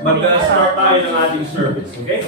Mag-start tayo ng ating service, okay?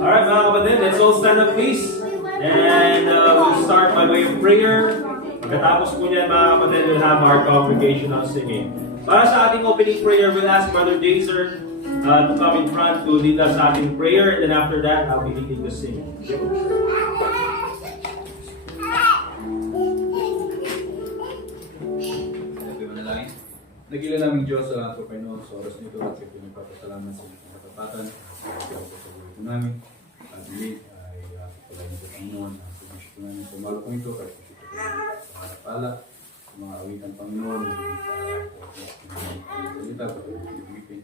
Alright mga kapatid, let's all stand up please. And we'll start by way of prayer. Pagkatapos po niyan mga kapatid, we'll have our congregational singing. Para sa ating opening prayer, we'll ask Brother Dazer to come in front to lead us sa ating prayer. And then after that, I'll be leading the singing. Nagila naming Diyos sa Panginoon sa oras nito at sa pinagpapasalamat sa inyong katapatan sa buhay po namin. At ulit ay pagpalain sa Panginoon ang pumisyo po namin sa umalo po ito kahit pumisyo po namin sa harapala, sa mga awitan Panginoon, sa salita po ito yung umitin.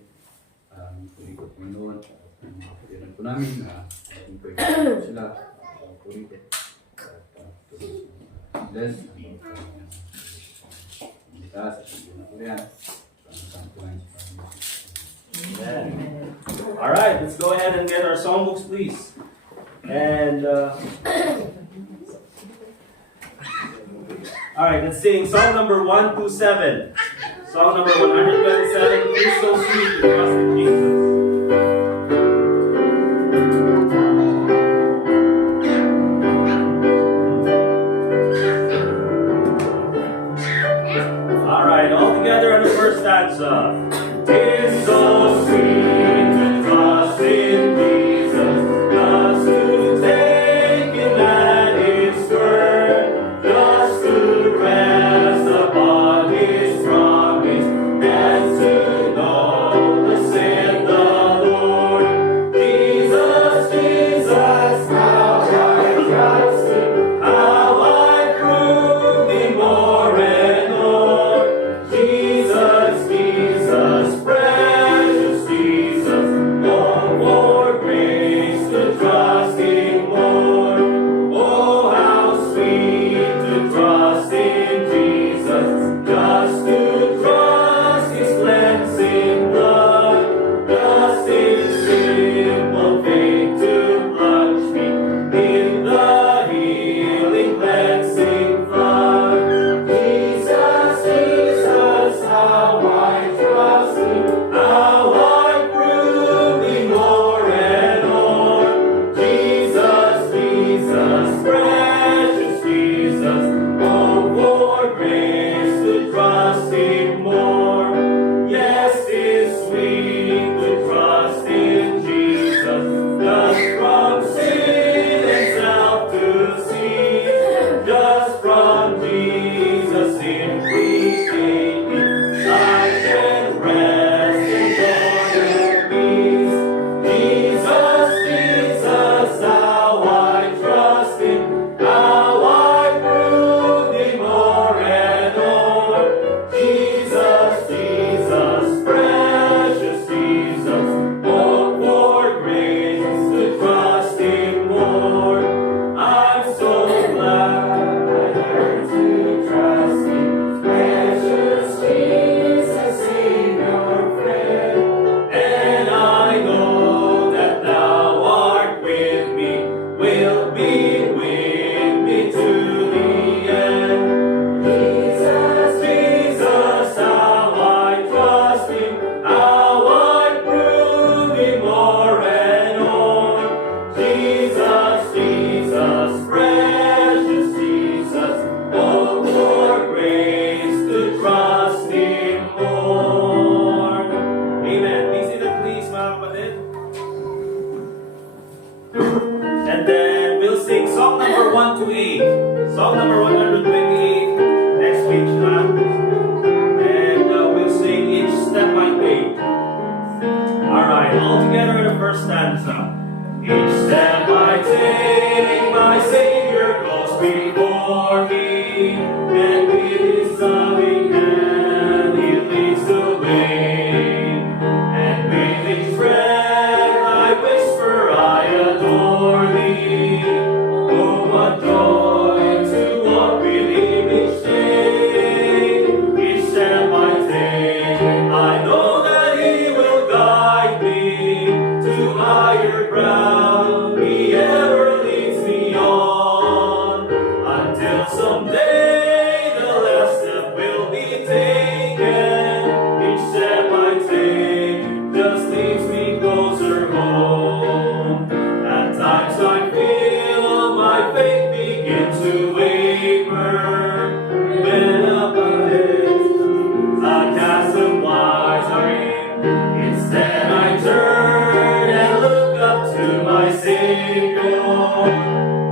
Pulikot Panginoon at ang mga kapatiran po namin na ating po sila sa purito. At bless ang sa Alright, let's go ahead and get our songbooks, please. And alright, let's sing song number 127. Song number 127, It's So Sweet to Trust in Jesus. It's so sweet to trust in Jesus, just to take Him at His word, just to rest upon His promise, and to I trust Him, how I prove Thee more and more. Jesus, Jesus, precious Jesus, oh, for grace to trust Him more. Yes, it's sweet to trust in Jesus, just from sin and self to cease, just from Jesus in free taking, I can rest in joy and peace. Jesus, Jesus, how I trust Him, how I prove Thee more and more. Jesus, Jesus, precious Jesus, oh, for grace to trust Him more. I'm so glad I learned to trust Him, precious Jesus, Savior, friend. And I know that Thou art with me, will be with me to the end. Jesus, Jesus, how I trust Him, how I prove Him more and more. Jesus, Jesus, precious Jesus, oh, for grace to trust Him more. Amen. Be seated please, mga kapatid. And then we'll sing song number 128. Song number 128. Next page na. And we'll sing each step I take. Alright, all together in the first stanza. Each step I take, my Savior goes before me, and with His loving hand He leads the way. And with each breath I whisper, I adore Thee. Oh, what joy to walk with Him each day. Each step I take, I know that He will guide me to higher ground. He ever leads me on, until someday the last step will be taken. Each step I take just leads me closer home. At times I feel my faith begin to waver, when up ahead a chasm wide I am. Instead I turn and look up to my Savior.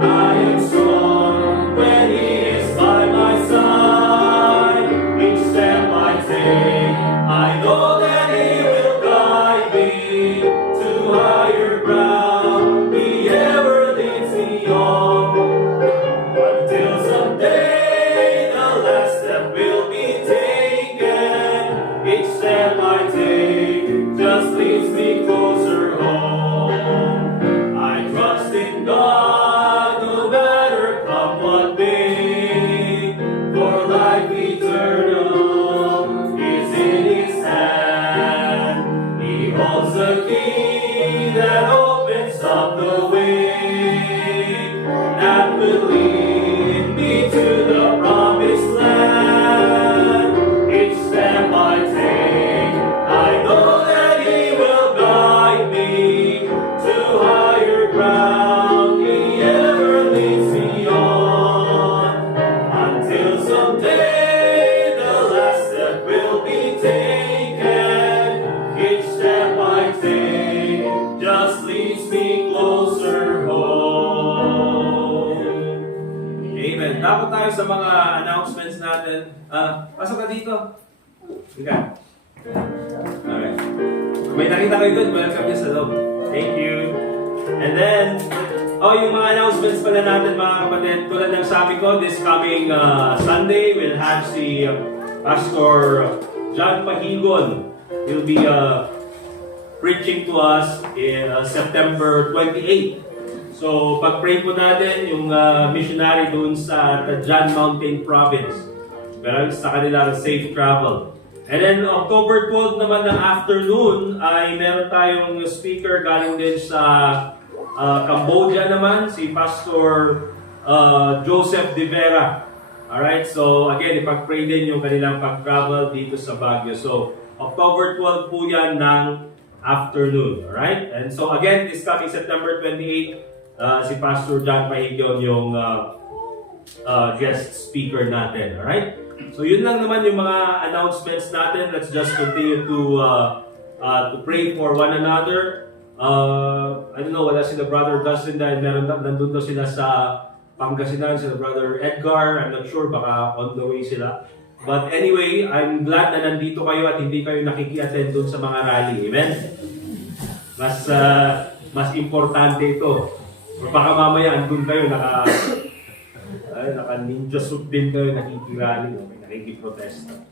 I am strong when He is by my side. Each step I take, I know that He will guide me to higher ground. He ever leads me on, until someday the last step will be taken. Each step I take just leads me closer home. I trust in God, no matter come what may, for life eternal is in His hand. He holds the key that opens up the way, that will lead me to the promised land. Each step I take, I know that He will guide me to higher ground. He ever leads me on, until someday the last step will be taken. Each step I take just leads me closer home. Amen. Dapat tayo sa mga announcements natin. Pasok ka dito. Ika. Alright. Kung may nakita kayo doon, welcome niyo sa loob. Thank you. And then, yung mga announcements pala natin mga kapatid, tulad ng sabi ko, this coming Sunday, we'll have si Pastor John Pahigon. He'll be preaching to us in September 28. So, pag-pray po natin yung missionary doon sa Tajan Mountain Province. Pero sa kanilang safe travel. And then, October 12 naman ng afternoon ay meron tayong speaker galing din sa Cambodia naman, si Pastor Joseph De Vera. Alright, so again, ipag-pray din yung kanilang pag-travel dito sa Baguio. So, October 12 po yan ng afternoon. Alright? And so again, this coming September 28, si Pastor John Pahigyon yung guest speaker natin. Alright? So yun lang naman yung mga announcements natin. Let's just continue to pray for one another. I don't know, wala sila Brother Dustin dahil nandun daw sila sa Pangasinan, sila Brother Edgar. I'm not sure, baka on the way sila. But anyway, I'm glad na nandito kayo at hindi kayo nakiki-attend dun sa mga rally. Amen? Mas importante ito. O baka mamaya andun kayo, naka-ninja suit din kayo, nakiki-rally, nakiki-protesta.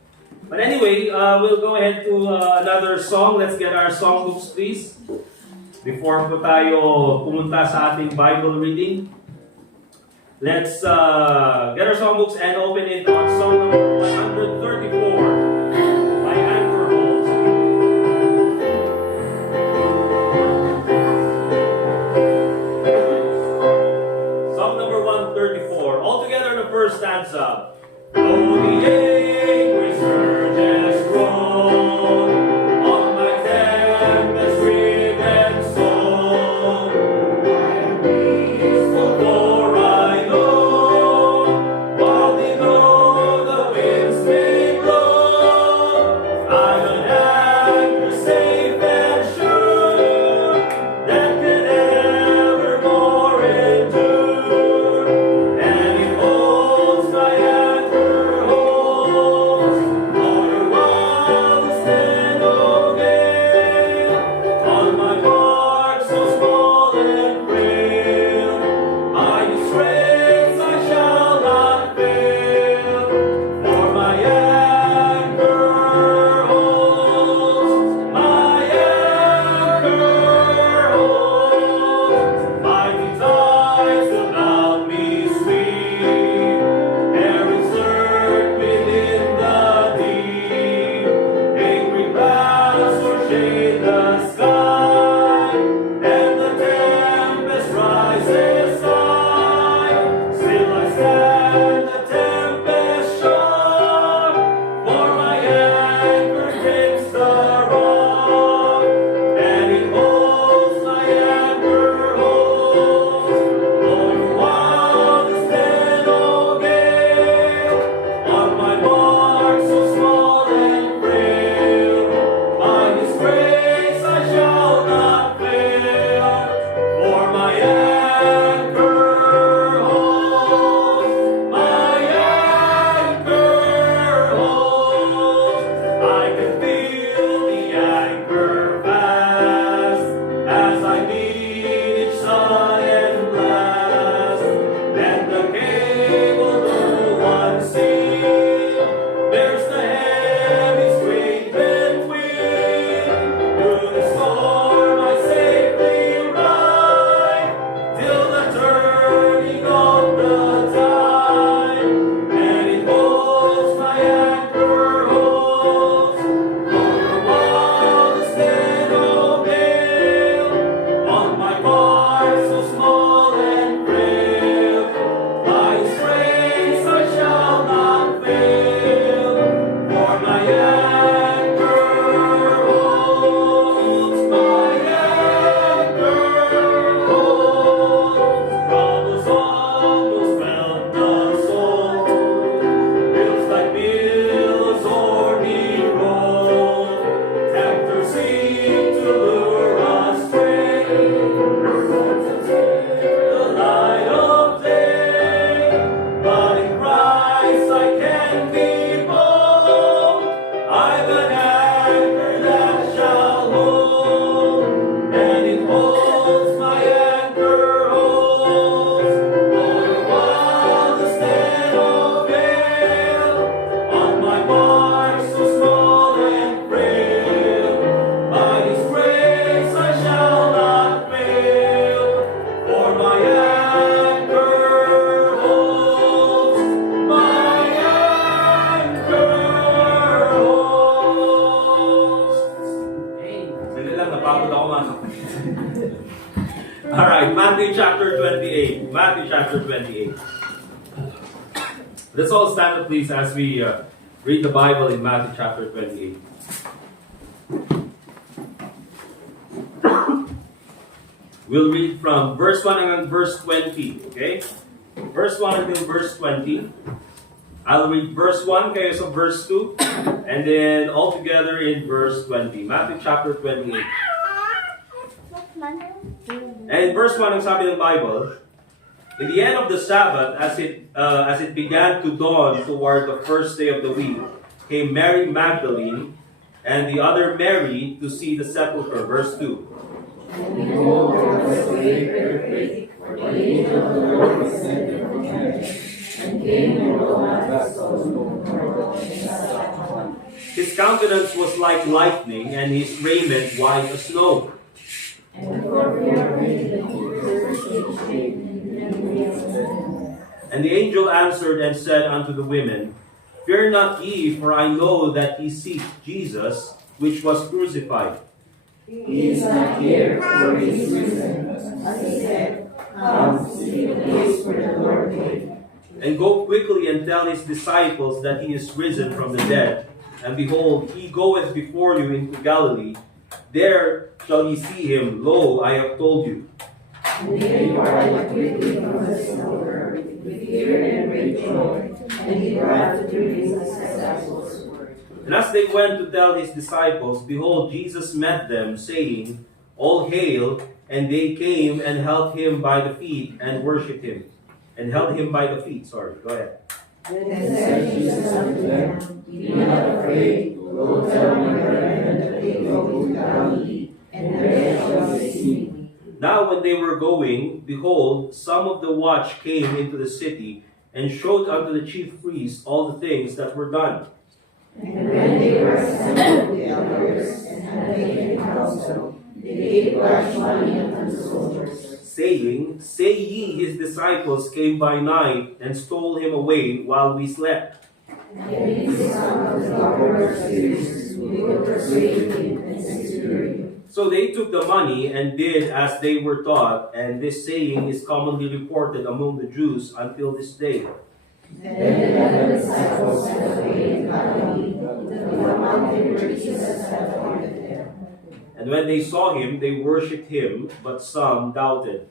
But anyway, we'll go ahead to another song. Let's get our songbooks, please. Before po tayo pumunta sa ating Bible reading, let's get our songbooks and open it on song number 134 by Anchor Holds. Song number 134. All together in the first stanza. Though the anguish surges grow on my tempest-driven soul, I am peaceful, for I know, while below the winds may blow, I'm an anchor safe and sure that can evermore endure, and it holds my anchor holds all your wildest and oh gale, on my bark so small and frail, by His grace I shall not fail, for my anchor holds, my anchor holds, mighty tides about me sweep, every surf within the deep, angry clouds shade the sky, and the tempest rises high. Still I stand the tempest shock, for my anchor takes the rock, and it holds, my anchor holds, Lord, wildest and oh gale, on my bark so small and frail, by His grace I shall not fail, for my anchor holds, my anchor holds. I can feel the anchor fast as I meet each sudden blast, and the cable to one seal bears the heavy strait between. Through the storm I safely ride, till the turning of the tide, and it holds, my anchor holds, all your wildest and oh gale, on my bark so small and frail, by His grace I shall not fail, for my anchor holds, my anchor holds. Troubles almost melt the soul, feels like billows o'er me roll, tempters seem to lure us astray, the light of day, but in Christ I can be bold. I've an anchor that shall hold, and it holds, my anchor holds, all your wildest and oh gale, on my bark so small and frail, by His grace I shall not fail, for my anchor holds, my anchor holds. Sali lang, napagod ako mga kapatid. Alright, Matthew chapter 28. Matthew chapter 28. Let's all stand up, please, as we read the Bible in Matthew chapter 28. We'll read from verse 1 hanggang verse 20, okay? Verse 1 until verse 20. I'll read verse 1, kayo sa verse 2, and then all together in verse 20. Matthew chapter 28. And in verse 1, ang sabi ng Bible, in the end of the Sabbath, as it began to dawn toward the first day of the week, came Mary Magdalene and the other Mary to see the sepulchre. Verse 2. And behold, there was a great earthquake, for the angel of the Lord descended from heaven, and came and rolled out the stone, and sat upon it. His countenance was like lightning, and his raiment white as snow. And before him the keepers were shaken, and raised. And the angel answered and said unto the women, Fear not ye, for I know that ye seek Jesus, which was crucified. He is not here, for he is risen. As he said, come, see the place where the Lord lay. And go quickly and tell his disciples that he is risen from the dead. And behold, he goeth before you into Galilee. There shall ye see him. Lo, I have told you. And they departed quickly from the sepulchre, with fear and great joy, and he brought to his disciples. And as they went to tell his disciples, behold, Jesus met them, saying, All hail! And they came and held him by the feet and worshipped him. And held him by the feet. Sorry, go ahead. Then said Jesus unto them, Be not afraid, go tell my brethren that they go to Galilee, and there shall they see me. Now when they were going, behold, some of the watch came into the city, and showed unto the chief priests all the things that were done. And when they were assembled the elders, and had taken counsel, they gave large money unto the soldiers, saying, Say ye, his disciples came by night, and stole him away while we slept. and if some of the doctors refused, we will persuade him and secure you. So they took the money and did as they were taught, and this saying is commonly reported among the Jews until this day. And then the 11 disciples went away in Galilee, to the mountain where Jesus had appointed them. And when they saw him, they worshipped him, but some doubted.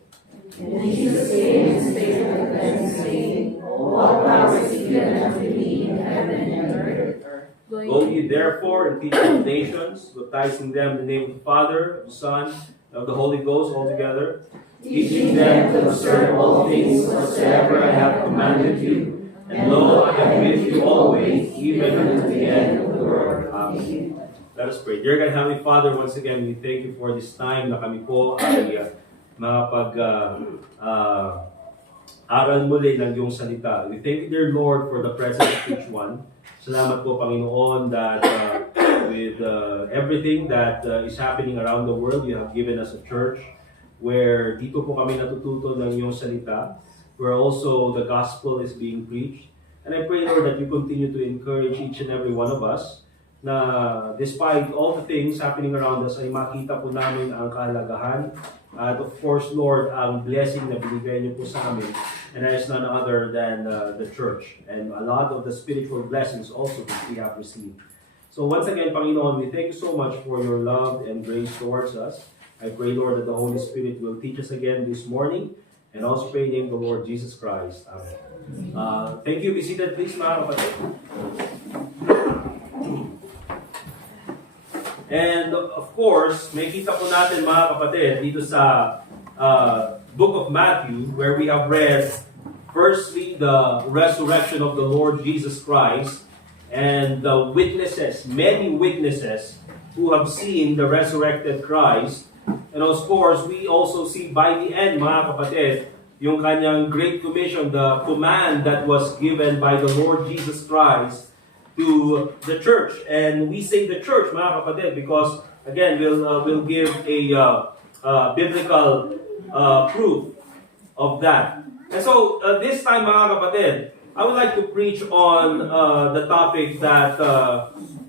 And Jesus came and spake unto them, saying, All power is given unto me in heaven and earth. Go ye therefore and teach the nations, baptizing them in the name of the Father, of the Son, and of the Holy Ghost altogether, teaching them to observe all things whatsoever I have commanded you. And lo, I am with you always, even unto the end of the world. Amen. Let us pray. Dear God, Heavenly Father, once again, we thank you for this time na kami po ay aral muli ng iyong salita. We thank you, dear Lord, for the presence of each one. Salamat po, Panginoon, that with everything that is happening around the world, you have given us a church where dito po kami natututo ng iyong salita, where also the gospel is being preached. And I pray, Lord, that you continue to encourage each and every one of us na despite all the things happening around us, ay makita po namin ang kahalagahan. At of course, Lord, ang blessing na binigay niyo po sa amin, and that is none other than the church. And a lot of the spiritual blessings also that we have received. So once again, Panginoon, we thank you so much for your love and grace towards us. I pray, Lord, that the Holy Spirit will teach us again this morning. And also pray in the name of the Lord Jesus Christ. Amen. Thank you. Be seated, please, mga kapatid. And of course, may kita po natin, mga kapatid, dito sa book of Matthew, where we have read firstly the resurrection of the Lord Jesus Christ and the witnesses, many witnesses who have seen the resurrected Christ. And of course, we also see by the end, mga kapatid, yung kanyang Great Commission, the command that was given by the Lord Jesus Christ to the church. And we say the church, mga kapatid, because again, we'll give a biblical proof of that. And so, this time, mga kapatid, I would like to preach on the topic that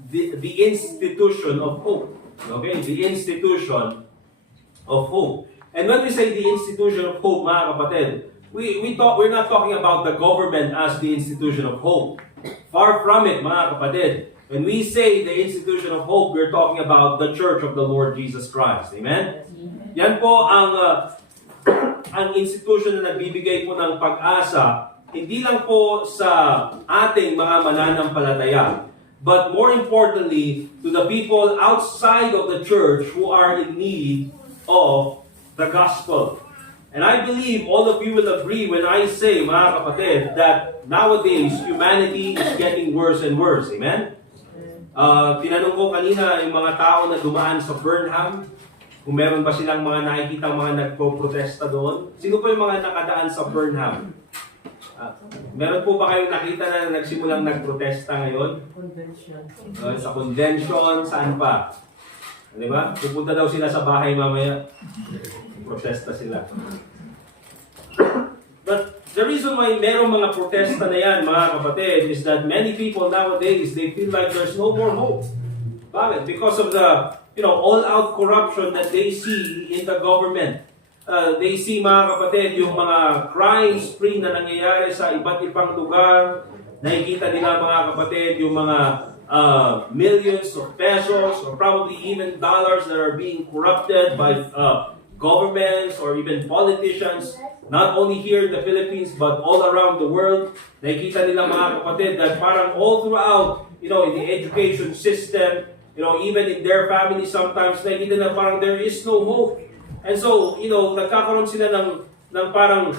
the institution of hope. Okay, the institution of hope. And when we say the institution of hope, mga kapatid, we're not talking about the government as the institution of hope. Far from it, mga kapatid. When we say the institution of hope, we're talking about the church of the Lord Jesus Christ. Amen? Yan po ang institution na nagbibigay po ng pag-asa, hindi lang po sa ating mga mananampalataya, but more importantly, to the people outside of the church who are in need of the gospel. And I believe all of you will agree when I say, mga kapatid, that nowadays humanity is getting worse and worse. Amen? Tinanong ko kanina yung mga tao na dumaan sa Burnham, kung meron ba silang mga nakikita mga nagpo-protesta doon. Sino po yung mga nakadaan sa Burnham? Meron po ba kayong nakita na nagsimulang nagprotesta ngayon? Sa convention, saan pa? Di ba? Pupunta daw sila sa bahay mamaya. Protesta sila. But the reason why merong mga protesta na yan, mga kapatid, is that many people nowadays, they feel like there's no more hope. Bakit? Because of the all-out corruption that they see in the government. They see, mga kapatid, yung mga crime spree na nangyayari sa iba't ibang lugar. Nakikita nila, mga kapatid, yung mga millions of pesos or probably even dollars that are being corrupted by governments or even politicians, not only here in the Philippines but all around the world. Nakikita nila, mga kapatid, that parang all throughout, in the education system, even in their family sometimes, nakikita na parang there is no hope. And so, nagkakaroon sila ng parang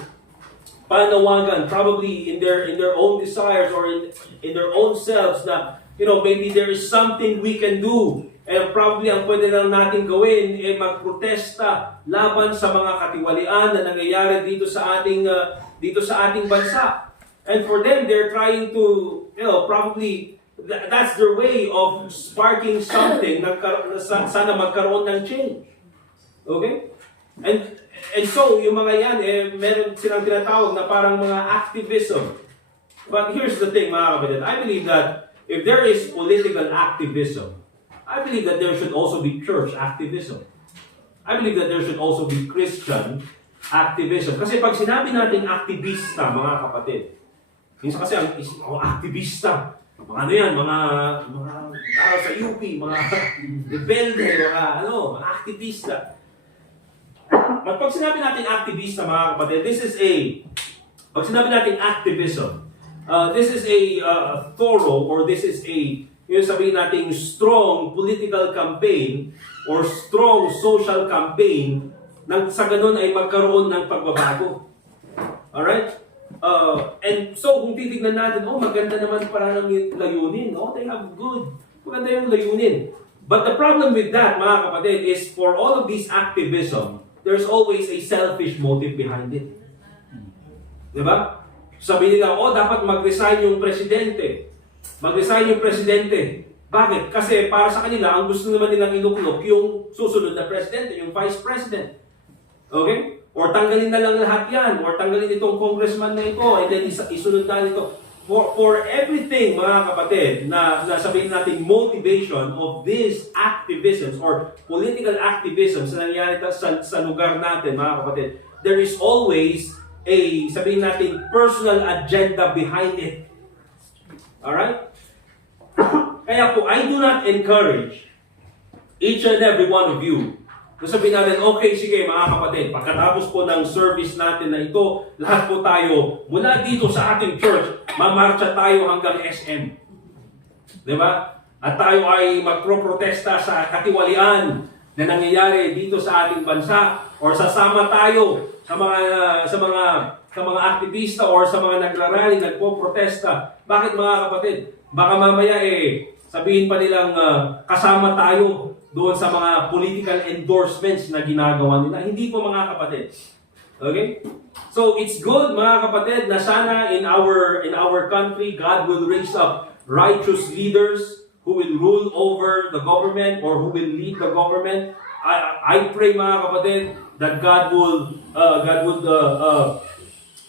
panawagan, probably in their own desires or in their own selves na, maybe there is something we can do. And probably ang pwede lang natin gawin ay magprotesta laban sa mga katiwalian na nangyayari dito sa ating bansa. And for them, they're trying to, probably that's their way of sparking something na sana magkaroon ng change. Okay? And so, yung mga yan, meron silang tinatawag na parang mga activism. But here's the thing, mga kapatid. I believe that if there is political activism, I believe that there should also be church activism. I believe that there should also be Christian activism. Kasi pag sinabi natin aktivista, mga kapatid, minsan kasi ang aktivista, mga ano yan, mga tao sa UP, mga rebelde, mga aktivista. But pag sinabi natin activista, mga kapatid, pag sinabi natin activism, this is a thorough or this is sabihin natin strong political campaign or strong social campaign nang sa ganun ay magkaroon ng pagbabago. Alright? And so, kung titignan natin, maganda naman para ng layunin. They have good. Maganda yung layunin. But the problem with that, mga kapatid, is for all of these activism, there's always a selfish motive behind it. Diba? Sabihin nila, dapat mag-resign yung presidente. Mag-resign yung presidente. Bakit? Kasi para sa kanila, ang gusto naman nilang inuklok yung susunod na presidente, yung vice president. Okay? Or tanggalin na lang lahat yan. Or tanggalin itong congressman na ito. And then isunod na ito. For everything, mga kapatid, na sabihin natin motivation of these activisms or political activisms na nangyari sa lugar natin, mga kapatid, there is always sabihin natin, personal agenda behind it. Alright? Kaya po, I do not encourage each and every one of you na sabihin natin, okay, sige mga kapatid, pagkatapos po ng service natin na ito, lahat po tayo, mula dito sa ating church, mamarcha tayo hanggang SM. Diba? At tayo ay magpro-protesta sa katiwalian na nangyayari dito sa ating bansa or sasama tayo sa mga aktivista or sa mga nagrarally, nagpo-protesta. Bakit mga kapatid? Baka mamaya sabihin pa nilang kasama tayo doon sa mga political endorsements na ginagawa nila. Hindi po mga kapatid. Okay? So it's good mga kapatid na sana in our country God will raise up righteous leaders who will rule over the government or who will lead the government. I pray mga kapatid that God would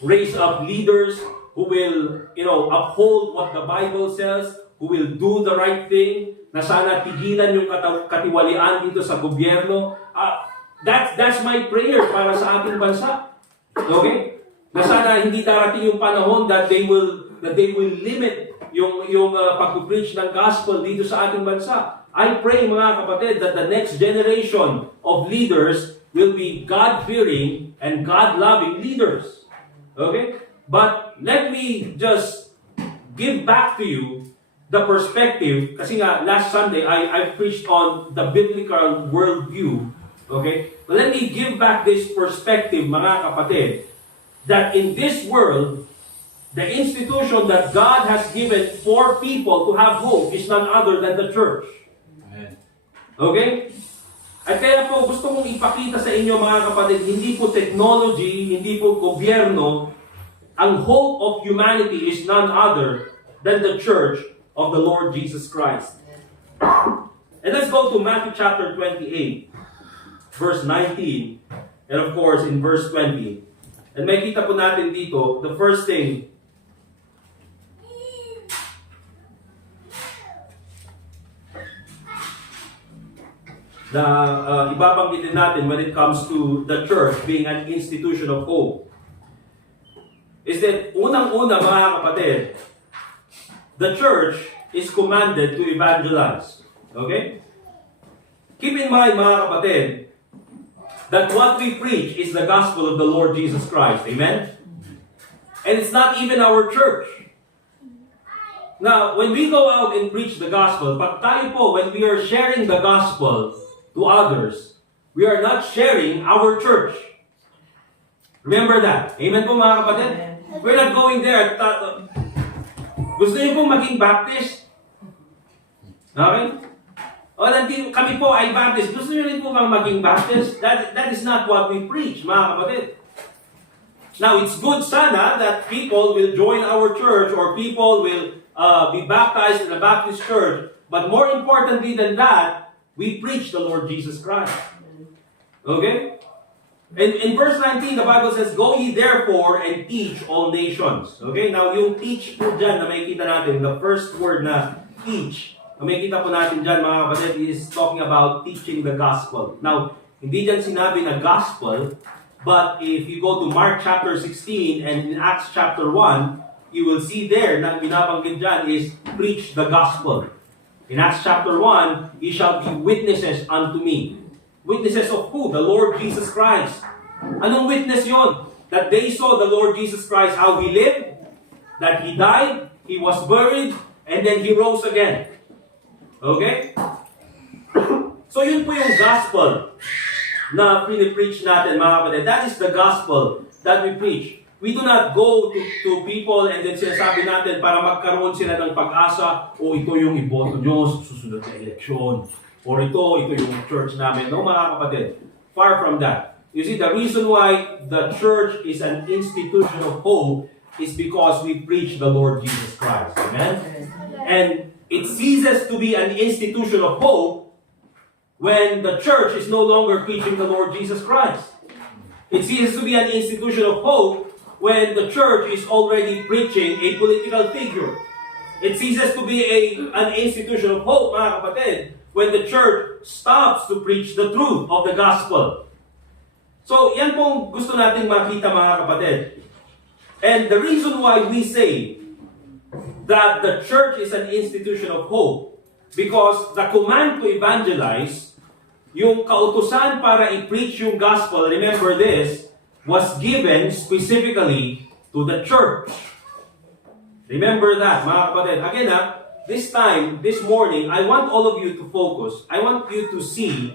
raise up leaders who will uphold what the Bible says, who will do the right thing, na sana pigilan yung katiwalian dito sa gobyerno. That's my prayer para sa ating bansa. Okay? Na sana hindi darating yung panahon that they will limit yung pag-preach ng gospel dito sa ating bansa. I pray mga kapatid that the next generation of leaders will be God-fearing and God-loving leaders. Okay? But let me just give back to you the perspective, kasi nga last Sunday I preached on the biblical worldview. Okay? But let me give back this perspective mga kapatid, that in this world, the institution that God has given for people to have hope is none other than the church. Okay? At kaya po gusto kong ipakita sa inyo mga kapatid, hindi po technology, hindi po gobyerno, ang hope of humanity is none other than the church of the Lord Jesus Christ. And let's go to Matthew chapter 28, verse 19, and of course in verse 20. And makita po natin dito, the first thing, na ibabanggitin natin when it comes to the church being an institution of hope is that unang-una mga kapatid, the church is commanded to evangelize. Okay? Keep in mind mga kapatid, that what we preach is the gospel of the Lord Jesus Christ. Amen? And it's not even our church. Now, when we go out and preach the gospel, pag tayo po, when we are sharing the gospel to others, we are not sharing our church. Remember that. Amen po mga kapatid? We're not going there. Gusto niyo po maging Baptist? Okay? O, kami po ay Baptist. Gusto niyo rin po maging Baptist? That is not what we preach, mga kapatid. Now, it's good sana that people will join our church or people will be baptized in a Baptist church. But more importantly than that, we preach the Lord Jesus Christ. Okay? And in verse 19, the Bible says, "Go ye therefore and teach all nations." Okay? Now, yung teach po dyan na makikita natin, the first word na teach, na makikita po natin dyan mga kapatid, is talking about teaching the gospel. Now, hindi dyan sinabi na gospel, but if you go to Mark chapter 16 and in Acts chapter 1, you will see there na binabanggit dyan is preach the gospel. In Acts chapter 1, ye shall be witnesses unto me. Witnesses of who? The Lord Jesus Christ. Anong witness yon? That they saw the Lord Jesus Christ, how He lived, that He died, He was buried, and then He rose again. Okay? So yun po yung gospel na pinipreach natin mga kapatid. That is the gospel that we preach. We do not go to people and then sinasabi natin para magkaroon sila ng pag-asa, o ito yung iboto nyo sa susunod na eleksyon, or ito yung church namin. No mga kapatid, far from that. You see, the reason why the church is an institution of hope is because we preach the Lord Jesus Christ. Amen? And it ceases to be an institution of hope when the church is no longer preaching the Lord Jesus Christ. It ceases to be an institution of hope when the church is already preaching a political figure. It ceases to be an institution of hope, mga kapatid, when the church stops to preach the truth of the gospel. So, yan pong gusto nating makita mga kapatid. And the reason why we say that the church is an institution of hope, because the command to evangelize, yung kautusan para i-preach yung gospel, remember this, was given specifically to the church. Remember that, mga kapatid. Again, this morning, I want all of you to focus. I want you to see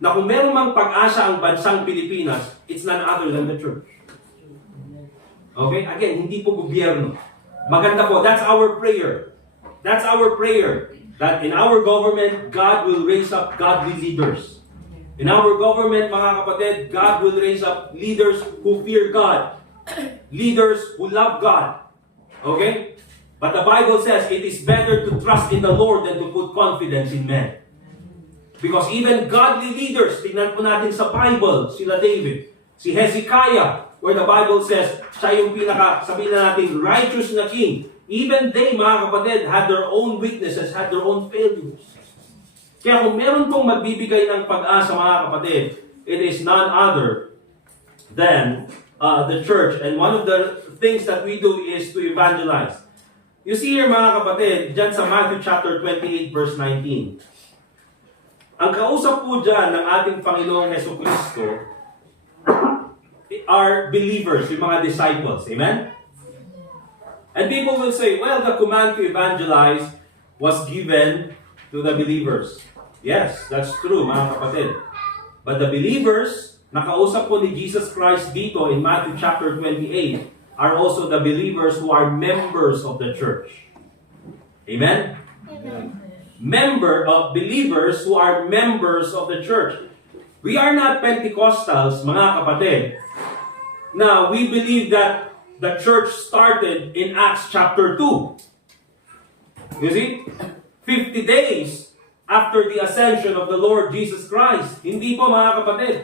na kung meron mang pag-asa ang bansang Pilipinas, it's none other than the church. Okay? Again, hindi po gobyerno. Maganda po. That's our prayer. That's our prayer. That in our government, God will raise up godly leaders. In our government, mga kapatid, God will raise up leaders who fear God. Leaders who love God. Okay? But the Bible says it is better to trust in the Lord than to put confidence in men. Because even godly leaders, tingnan po natin sa Bible, sila David, si Hezekiah, where the Bible says, siya yung sabihin na natin, righteous na king. Even they, mga kapatid, had their own weaknesses, had their own failures. Kaya kung meron pong magbibigay ng pag-asa, mga kapatid, it is none other than the church. And one of the things that we do is to evangelize. You see here mga kapatid, dyan sa Matthew chapter 28 verse 19. Ang kausap po dyan ng ating Panginoong Jesucristo are believers, yung mga disciples. Amen? And people will say, well, the command to evangelize was given to the believers. Yes, that's true mga kapatid. But the believers, nakausap po ni Jesus Christ dito in Matthew chapter 28, are also the believers who are members of the church. Amen? Member of believers who are members of the church. We are not Pentecostals, mga kapatid. Now, we believe that the church started in Acts chapter 2. You see? 50 days after the ascension of the Lord Jesus Christ. Hindi po mga kapatid.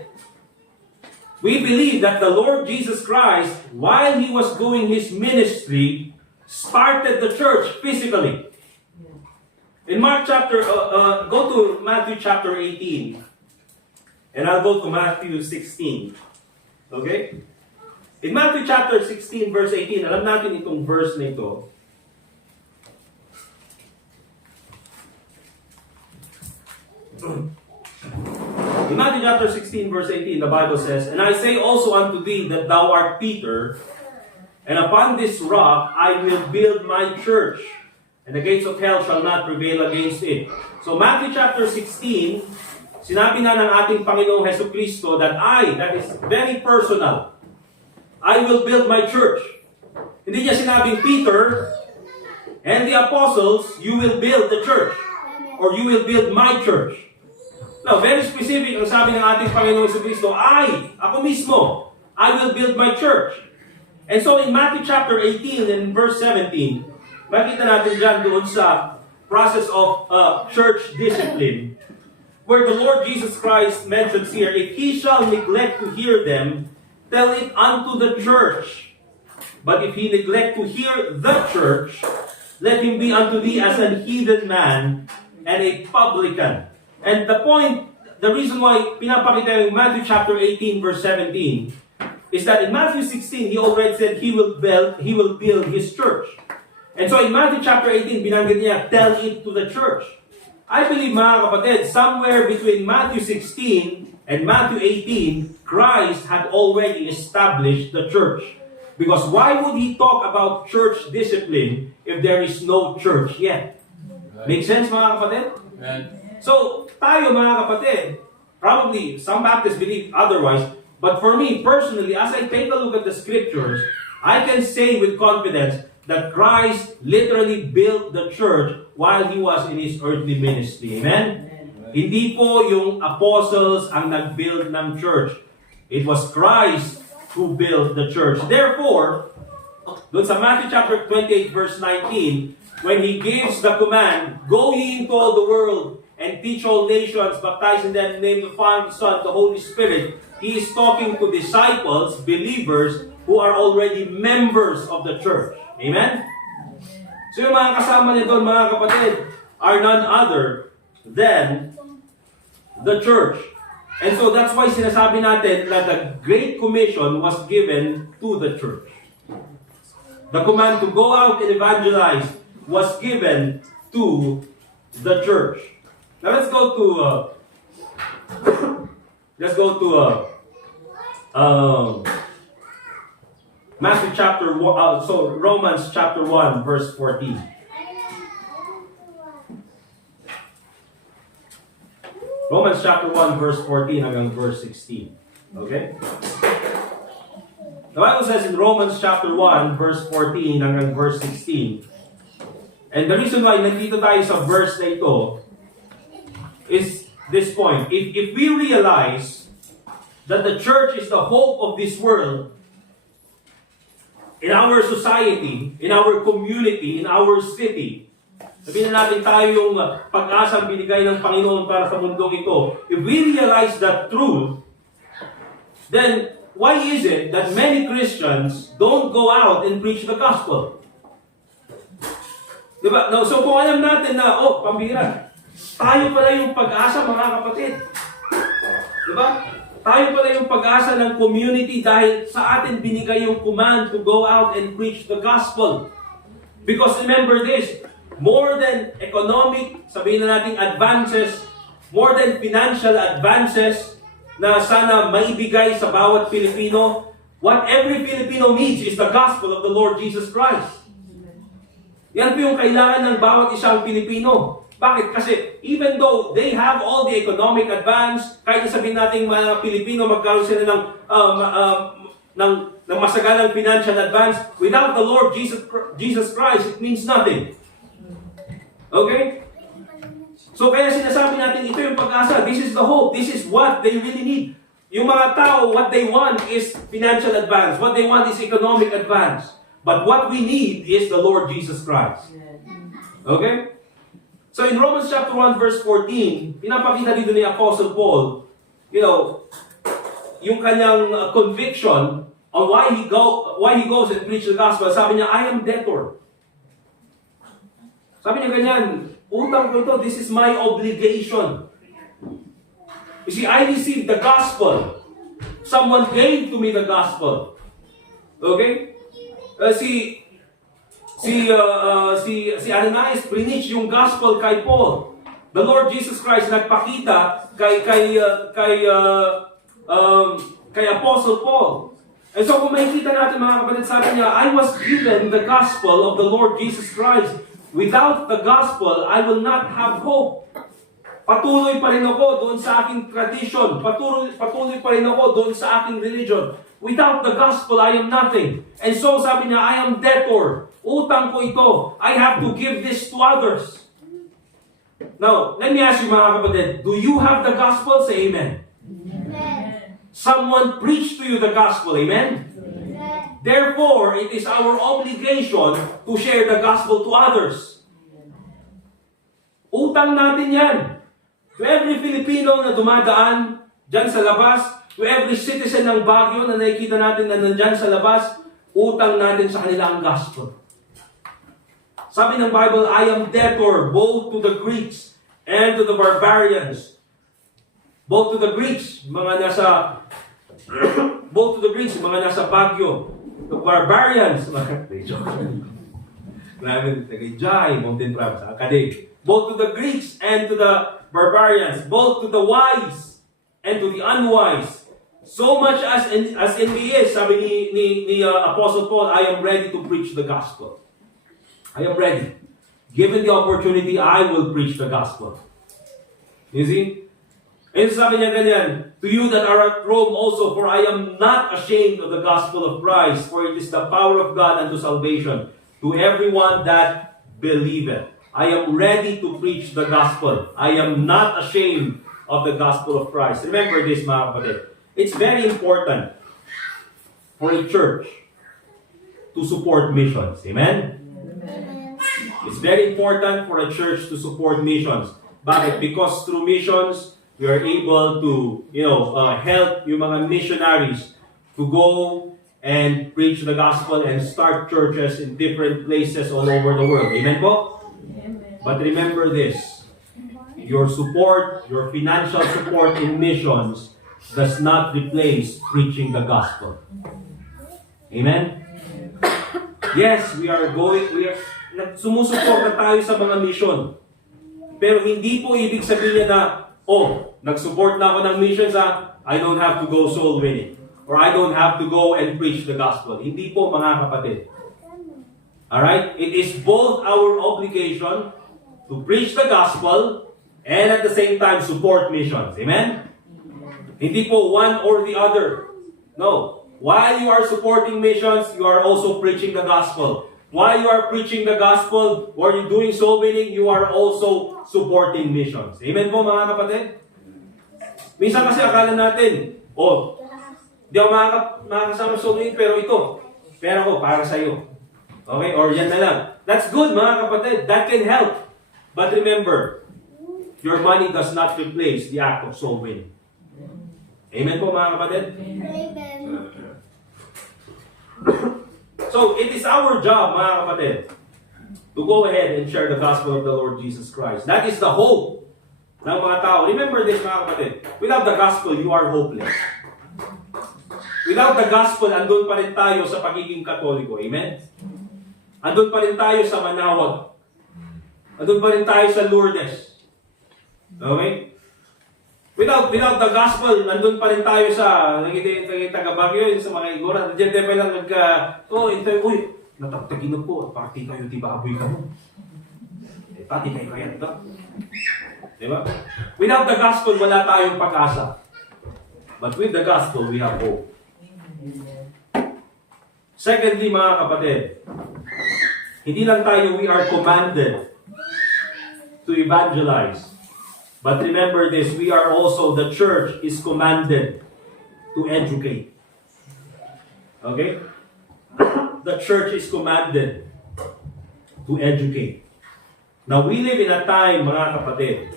We believe that the Lord Jesus Christ, while He was doing His ministry, started the church physically. In Mark chapter, go to Matthew chapter 18. And I'll go to Matthew 16. Okay? In Matthew chapter 16 verse 18, alam natin itong verse na ito. In Matthew chapter 16 verse 18, the Bible says, "And I say also unto thee that thou art Peter, and upon this rock I will build my church, and the gates of hell shall not prevail against it." So Matthew chapter 16, sinabi na ng ating Panginoong Jesucristo that that is very personal, I will build my church. Hindi niya sinabing, Peter and the apostles, you will build the church, or you will build my church. Now, very specific ang sabi ng ating Panginoon Jesucristo, ako mismo, I will build my church. And so in Matthew chapter 18 and verse 17, makita natin dyan doon sa process of church discipline, where the Lord Jesus Christ mentions here, if he shall neglect to hear them, tell it unto the church. But if he neglect to hear the church, let him be unto thee as an heathen man and a publican. And the reason why pinapakita yung Matthew chapter 18 verse 17 is that in Matthew 16, he already said he will build his church. And so in Matthew chapter 18, binanggit niya, tell it to the church. I believe mga kapatid, somewhere between Matthew 16 and Matthew 18, Christ had already established the church. Because why would he talk about church discipline if there is no church yet? Make sense mga kapatid? So, tayo mga kapatid, probably some Baptists believe otherwise, but for me personally, as I take a look at the scriptures, I can say with confidence that Christ literally built the church while He was in His earthly ministry. Amen? Hindi po yung apostles ang nag-build ng church. It was Christ who built the church. Therefore, doon sa Matthew chapter 28 verse 19, when He gives the command, go ye into all the world and teach all nations, baptize in them in the name of the Father, the Son, the Holy Spirit. He is talking to disciples, believers, who are already members of the church. Amen? So yung mga kasama niya doon, mga kapatid, are none other than the church. And so that's why sinasabi natin that the Great Commission was given to the church. The command to go out and evangelize was given to the church. Now let's go to Matthew chapter 1, Romans chapter 1 verse 14. Romans chapter 1 verse 14 hanggang verse 16. Okay? The Bible says in Romans chapter 1 verse 14 hanggang verse 16. And the reason why nandito tayo sa verse na ito is this point. If we realize that the church is the hope of this world, in our society, in our community, in our city, sabihin na natin tayo yung pag-asang binigay ng Panginoon para sa mundong ito. If we realize that truth, then why is it that many Christians don't go out and preach the gospel? Diba? Now, so kung alam natin na, pambira, tayo pala yung pag-asa mga kapatid. Diba? tayo pala yung pag-asa ng community dahil sa atin binigay yung command to go out and preach the gospel. Because remember this, more than economic, sabihin na natin advances, more than financial advances na sana maibigay sa bawat Pilipino, what every Filipino needs is the gospel of the Lord Jesus Christ. Yan po yung kailangan ng bawat isang Pilipino. Bakit? Kasi even though they have all the economic advance, kahit sabihin natin mga Pilipino magkaroon sila ng masagalang financial advance, without the Lord Jesus Christ, it means nothing. Okay? So kaya sinasabi natin, ito yung pag-asa. This is the hope. This is what they really need. Yung mga tao, what they want is financial advance. What they want is economic advance. But what we need is the Lord Jesus Christ. Okay? So in Romans chapter 1 verse 14, pinapakita dito ni Apostle Paul, yung kanyang conviction on why he goes and preach the gospel. Sabi niya, I am debtor. Sabi niya ganyan, utang ko ito, this is my obligation. You see, I received the gospel. Someone gave to me the gospel. Okay? Si Ananias preach yung gospel kay Paul. The Lord Jesus Christ nagpakita kay Apostle Paul. And so kung makikita natin mga kapatid, sabi niya, I was given the gospel of the Lord Jesus Christ. Without the gospel, I will not have hope. Patuloy pa rin ako doon sa aking tradition. Patuloy pa rin ako doon sa aking religion. Without the gospel, I am nothing. And so sabi niya, I am debtor. Utang ko ito. I have to give this to others. Now, let me ask you mga kapatid, do you have the gospel? Say amen. Amen. Someone preached to you the gospel. Amen? Amen. Therefore, it is our obligation to share the gospel to others. Utang natin yan. To every Filipino na dumadaan dyan sa labas, to every citizen ng Baguio na nakikita natin na nandyan sa labas, utang natin sa kanila ang gospel. Sabi ng Bible, I am debtor both to the Greeks and to the barbarians. Both to the Greeks, mga nasa both to the Greeks, mga nasa Baguio. The barbarians, Mountain Province, Academy. Both to the Greeks and to the barbarians, both to the wise and to the unwise. So much as in me is, sabi ni Apostle Paul, I am ready to preach the gospel. I am ready. Given the opportunity, I will preach the gospel. You see? And sabi niya ganyan, to you that are at Rome also, for I am not ashamed of the gospel of Christ, for it is the power of God unto salvation, to everyone that believeth. I am ready to preach the gospel. I am not ashamed of the gospel of Christ. Remember this, mga kapatid. It's very important for a church to support missions. Amen? Amen. It's very important for a church to support missions. Bakit? Because through missions, we are able to, help yung mga missionaries to go and preach the gospel and start churches in different places all over the world. Amen po? Amen. But remember this, your support, your financial support in missions does not replace preaching the gospel. Amen? Yes, sumusuporta tayo sa mga mission. Pero hindi po ibig sabihin na, nag-support na ako ng missions, I don't have to go soul winning. Or I don't have to go and preach the gospel. Hindi po, mga kapatid. Alright? It is both our obligation to preach the gospel and at the same time support missions. Amen? Hindi po one or the other. No. While you are supporting missions, you are also preaching the gospel. While you are preaching the gospel, or you're doing soul winning, you are also supporting missions. Amen po mga kapatid? Minsan kasi akala natin, di ako makakasama soul winning, pero ito, pera ko para sa'yo. Okay? Or yan na lang. That's good mga kapatid. That can help. But remember, your money does not replace the act of soul winning. Amen po mga kapatid? Amen. So, it is our job, mga kapatid, to go ahead and share the gospel of the Lord Jesus Christ. That is the hope ng mga tao. Remember this, mga kapatid. Without the gospel, you are hopeless. Without the gospel, andun pa rin tayo sa pagiging Katoliko. Amen? Andun pa rin tayo sa Manawag. Andun pa rin tayo sa Lourdes. Okay? Without the gospel, nandun pa rin tayo sa taga-Bagyo, sa mga igora. Diyan tayo pa lang uy, natagtagin na po, party kayo, tibaboy ka mo. Pati kayo kaya ito. Diba? Without the gospel, wala tayong pag-asa. But with the gospel, we have hope. Secondly, mga kapatid, hindi lang tayo, we are commanded to evangelize. But remember this, we are also, the church is commanded to educate. Okay? The church is commanded to educate. Now, we live in a time, mga kapatid,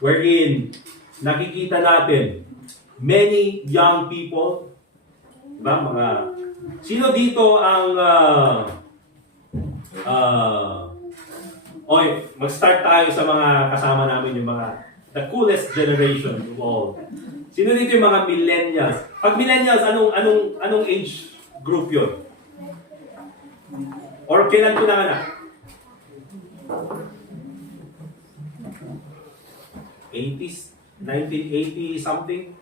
wherein nakikita natin many young people, diba, mga, sino dito ang, mag-start tayo sa mga kasama namin, yung mga, the coolest generation of all. Sino dito yung mga millennials? Pag millennials, anong age group yun? Or kailan ko nanganak? 80s? 1980 something?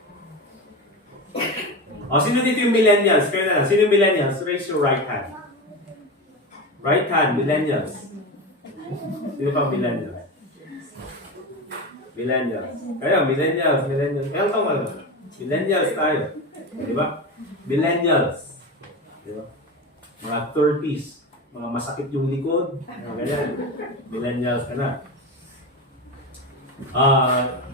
O, sino dito yung millennials? Kaya na, sino yung millennials? Raise your right hand. Right hand, millennials. Sino pa millennials? Millennials. Kaya, millennials. Kaya ito nga, millennials tayo. Di ba? Millennials. Di ba? Mga 30s. Mga masakit yung likod. Mga ganyan. Millennials ka na.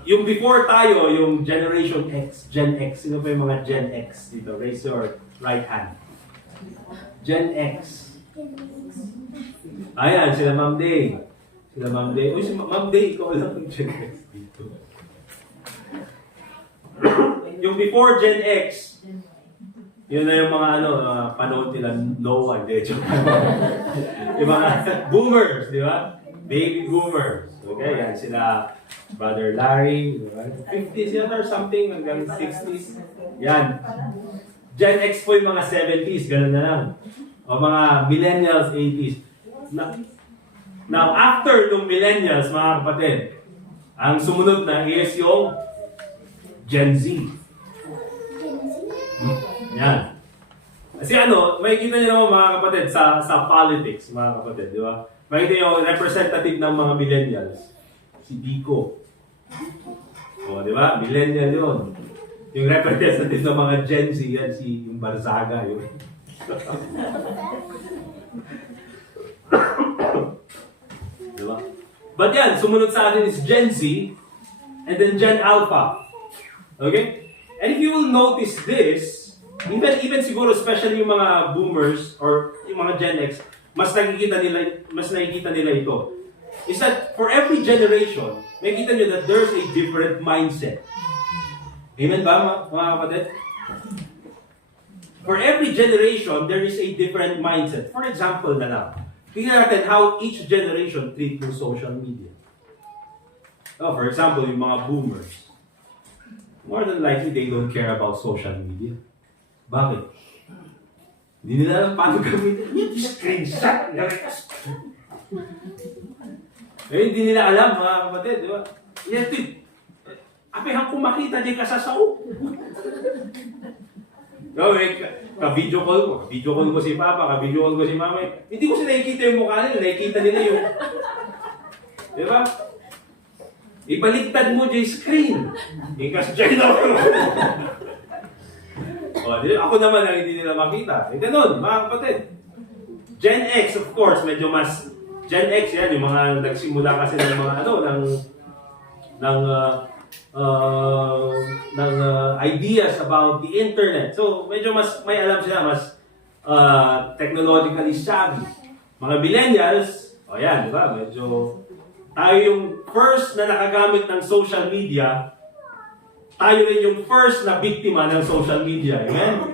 Yung before tayo, yung Generation X, Gen X. Sino pa yung mga Gen X dito? Raise your right hand. Gen X. Ayan, sila Ma'am Day. Sila Ma'am Day. Uy, si Ma'am Day, ikaw lang yung Gen X dito. Yung before Gen X, yun na yung mga panahon nila Noah, yung mga boomers, di ba? Baby boomers. Okay, yan sila Brother Larry, diba? 50s yan or something, hanggang 60s. Yan. Gen X po yung mga 70s, ganun na lang. O mga millennials, 80s. Now, after nung millennials, mga kapatid, ang sumunod na is yung Gen Z. Yan. Kasi makikita niyo naman mga kapatid sa politics, mga kapatid, di ba? Makikita niyo representative ng mga millennials. Si Biko. O, di ba? Millennial yun. Yung representative ng mga Gen Z, yan yung Barzaga yun. Diba? But yan, sumunod sa atin is Gen Z and then Gen Alpha. Okay? And if you will notice this, even siguro especially yung mga boomers or yung mga Gen X, mas nakikita nila ito. Is that for every generation, makikita nyo that there's a different mindset. Amen ba, mga kapatid? For every generation, there is a different mindset. For example na lang, tingnan natin how each generation treat yung social media. For example, yung mga boomers. More than likely, they don't care about social media. Bakit? Hindi nila alam paano gamitin. Screenshot. Hindi nila alam, mga kapatid, di ba? Yan, apihang kumakita di ka sa sao. Ka-video call ko si Papa, ka-video call ko si Mama. Hindi ko sila nakikita yung mukha nila, nakikita nila yung... Di ba? Ibaliktad mo yung screen. Ikas dyan na. Ako naman ang hindi nila makita. Ganun, mga kapatid. Gen X, of course, medyo mas... Gen X yan, yung mga nagsimula kasi ng mga ng ideas about the internet. So, medyo mas may alam sila, mas technologically savvy. Mga millennials, yan, di ba? Medyo tayo yung first na nakagamit ng social media, tayo rin yung first na biktima ng social media. Amen?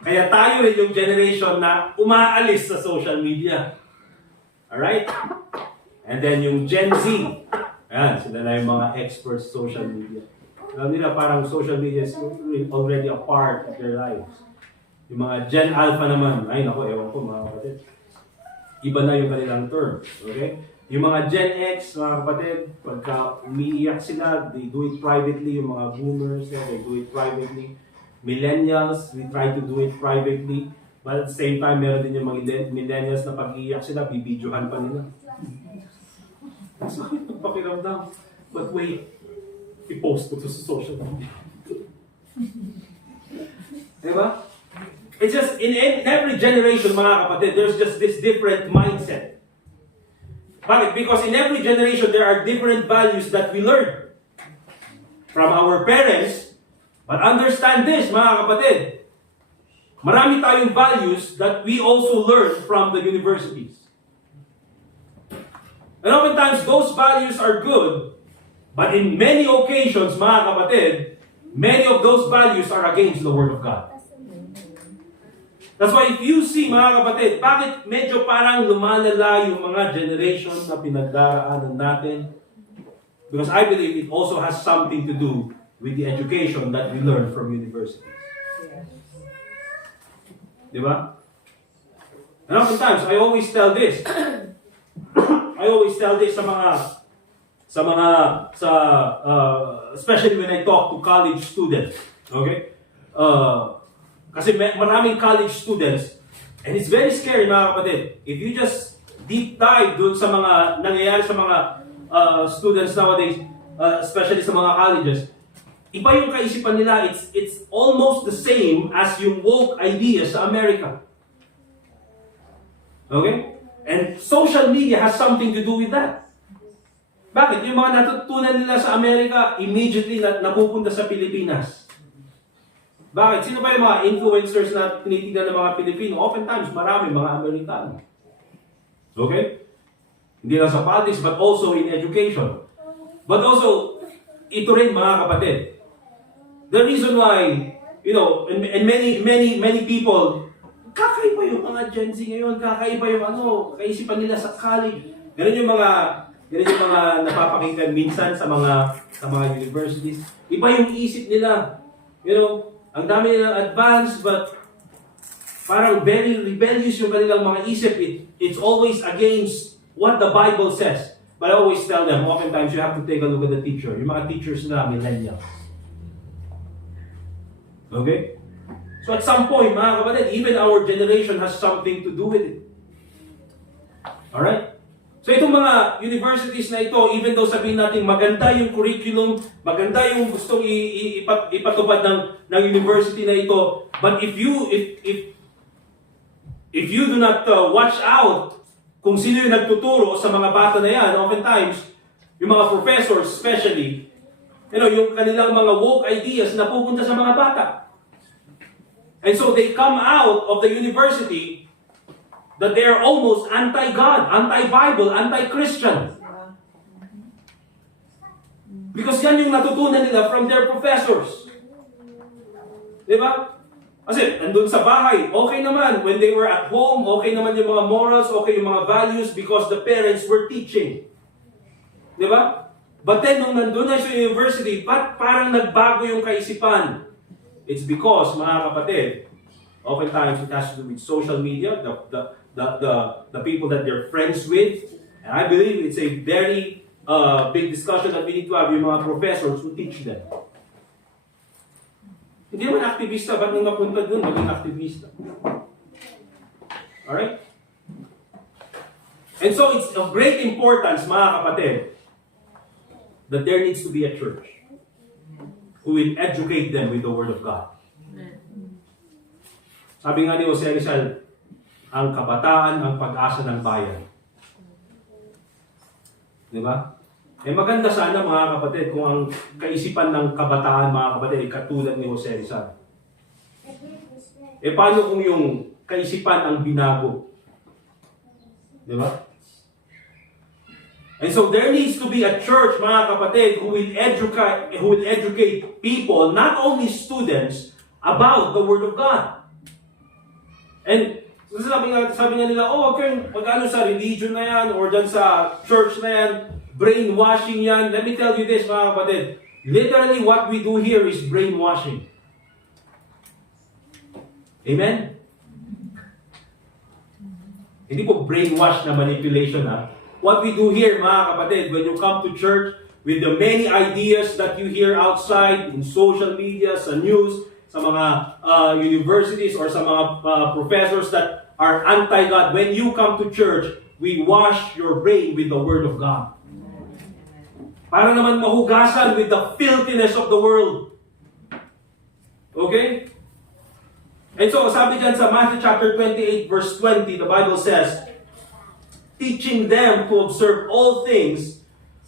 Kaya tayo rin yung generation na umaalis sa social media. Alright? And then yung Gen Z. Ayan, sila na yung mga experts sa social media. Alam nila parang social media is already a part of their lives. Yung mga Gen Alpha naman, ay nako, ewan ko mga kapatid. Iba na yung kanilang term. Okay? Yung mga Gen X, mga kapatid, pagka umiiyak sila, they do it privately. Yung mga boomers, they do it privately. Millennials, we try to do it privately. But at the same time, meron din yung mga millennials na pag-iiyak sila, bibidyohan pa nila. Sakit ng pakiramdam. But wait, i-post ko to sa social media. Diba? It's just, in every generation, mga kapatid, there's just this different mindset. Bakit? Because in every generation, there are different values that we learn from our parents. But understand this, mga kapatid. Marami tayong values that we also learn from the universities. And oftentimes, those values are good, but in many occasions, mga kapatid, many of those values are against the Word of God. That's why if you see, mga kapatid, bakit medyo parang lumalala yung mga generation na pinagdaraanan natin? Because I believe it also has something to do with the education that we learn from universities. Di ba? And oftentimes, I always tell this. Especially when I talk to college students. Okay? Kasi maraming college students, and it's very scary, mga kapatid. If you just deep dive dun sa mga nangyayari sa mga students nowadays, especially sa mga colleges, iba yung kaisipan nila. It's almost the same as yung woke ideas sa America. Okay? And social media has something to do with that. Bakit? Yung mga natutunan nila sa Amerika, immediately napupunta sa Pilipinas. Bakit? Sino ba yung mga influencers na tinitignan ng mga Pilipino? Oftentimes, marami mga Amerikano. Okay? Hindi lang sa politics, but also in education. But also, ito rin mga kapatid. The reason why, and many people, kakaiba yung mga Gen Z ngayon, kakaiba yung kaisipan nila sa college. Ganun yung mga napapakinggan minsan sa mga universities. Iba yung isip nila. Ang dami nilang advanced, but parang very rebellious yung kanilang mga isip. It's always against what the Bible says. But I always tell them, oftentimes you have to take a look at the teacher. Yung mga teachers nila, millennials. Okay? So at some point, mga kapatid, even our generation has something to do with it. Alright? So itong mga universities na ito, even though sabihin natin maganda yung curriculum, maganda yung gustong ipatupad ng university na ito, but if you do not watch out kung sino yung nagtuturo sa mga bata na yan, oftentimes, yung mga professors especially, yung kanilang mga woke ideas na pupunta sa mga bata. And so they come out of the university that they are almost anti-God, anti-Bible, anti-Christian. Because yan yung natutunan nila from their professors. Diba? Kasi andun sa bahay, okay naman. When they were at home, okay naman yung mga morals, okay yung mga values because the parents were teaching. Diba? But then nung nandun na sa university, parang nagbago yung kaisipan? It's because, mga kapatid, oftentimes it has to do with social media, the people that they're friends with. And I believe it's a very big discussion that we need to have yung mga professors who teach them. Hindi naman aktivista, ba't nung napunta dun, maging aktivista? Alright? And so it's of great importance, mga kapatid, that there needs to be a church who will educate them with the Word of God. Sabi nga ni Jose Rizal, ang kabataan ang pag-asa ng bayan. Di ba? Maganda sana mga kapatid kung ang kaisipan ng kabataan mga kapatid ay katulad ni Jose Rizal. Paano kung yung kaisipan ang binago? Di ba? And so there needs to be a church, mga kapatid, who will educate people, not only students, about the Word of God. And sabi nga nila, huwag kayong mag-ano sa religion na yan, or dyan sa church na yan, brainwashing yan. Let me tell you this, mga kapatid. Literally, what we do here is brainwashing. Amen? Hindi po brainwash na manipulation, ha? What we do here, mga kapatid, when you come to church, with the many ideas that you hear outside, in social media, sa news, sa mga universities, or sa mga professors that are anti-God, when you come to church, we wash your brain with the Word of God. Para naman mahugasan with the filthiness of the world. Okay? And so, sabi dyan sa Matthew chapter 28, verse 20, the Bible says, teaching them to observe all things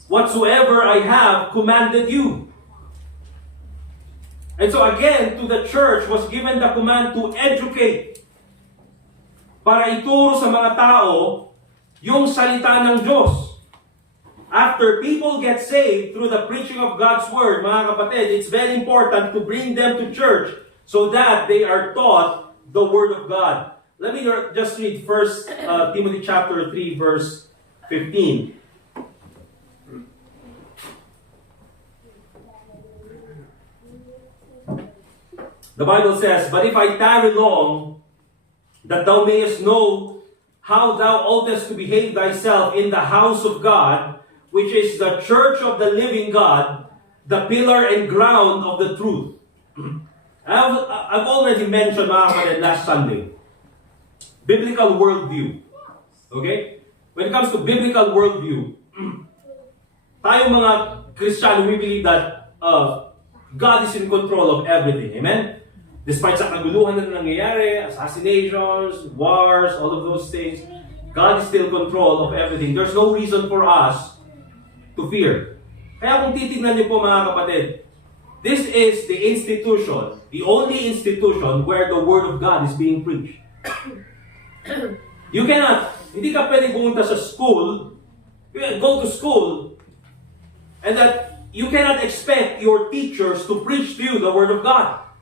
whatsoever I have commanded you. And so again, to the church was given the command to educate. Para ituro sa mga tao yung salita ng Diyos. After people get saved through the preaching of God's Word, mga kapatid, it's very important to bring them to church so that they are taught the Word of God. Let me just read 1 Timothy chapter 3, verse 15. The Bible says, but if I tarry long, that thou mayest know how thou oughtest to behave thyself in the house of God, which is the church of the living God, the pillar and ground of the truth. I've already mentioned, mga kapatid, last Sunday, biblical worldview. Okay? When it comes to biblical worldview, tayo mga Kristiyano, we believe that God is in control of everything. Amen? Despite sa kaguluhan na nangyayari, assassinations, wars, all of those things, God is still in control of everything. There's no reason for us to fear. Kaya kung titignan niyo po, mga kapatid, this is the institution, the only institution where the Word of God is being preached. You cannot, hindi ka pwede pumunta sa school, go to school, and that you cannot expect your teachers to preach to you the Word of God.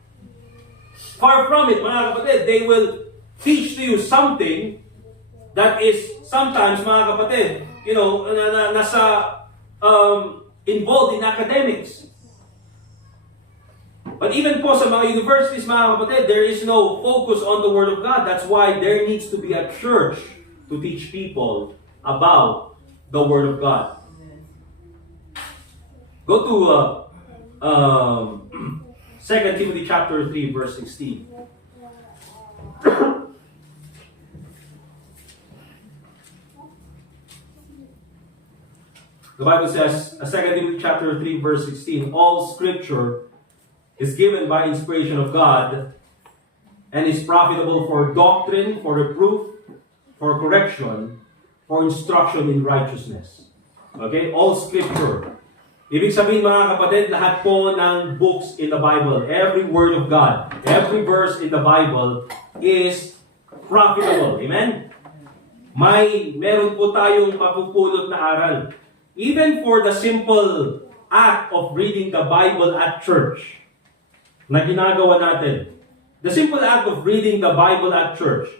Far from it, mga kapatid, they will teach to you something that is sometimes, mga kapatid, nasa involved in academics. But even po sa mga universities, mga kapatid, there is no focus on the Word of God. That's why there needs to be a church to teach people about the Word of God. Go to 2 Timothy chapter 3, verse 16. The Bible says, 2 Timothy chapter 3, verse 16, all scripture is given by inspiration of God and is profitable for doctrine, for reproof, for correction, for instruction in righteousness. Okay? All scripture. Ibig sabihin, mga kapatid, lahat po ng books in the Bible, every word of God, every verse in the Bible is profitable. Amen? Meron po tayong mapupulot na aral. Even for the simple act of reading the Bible at church na ginagawa natin. The simple act of reading the Bible at church.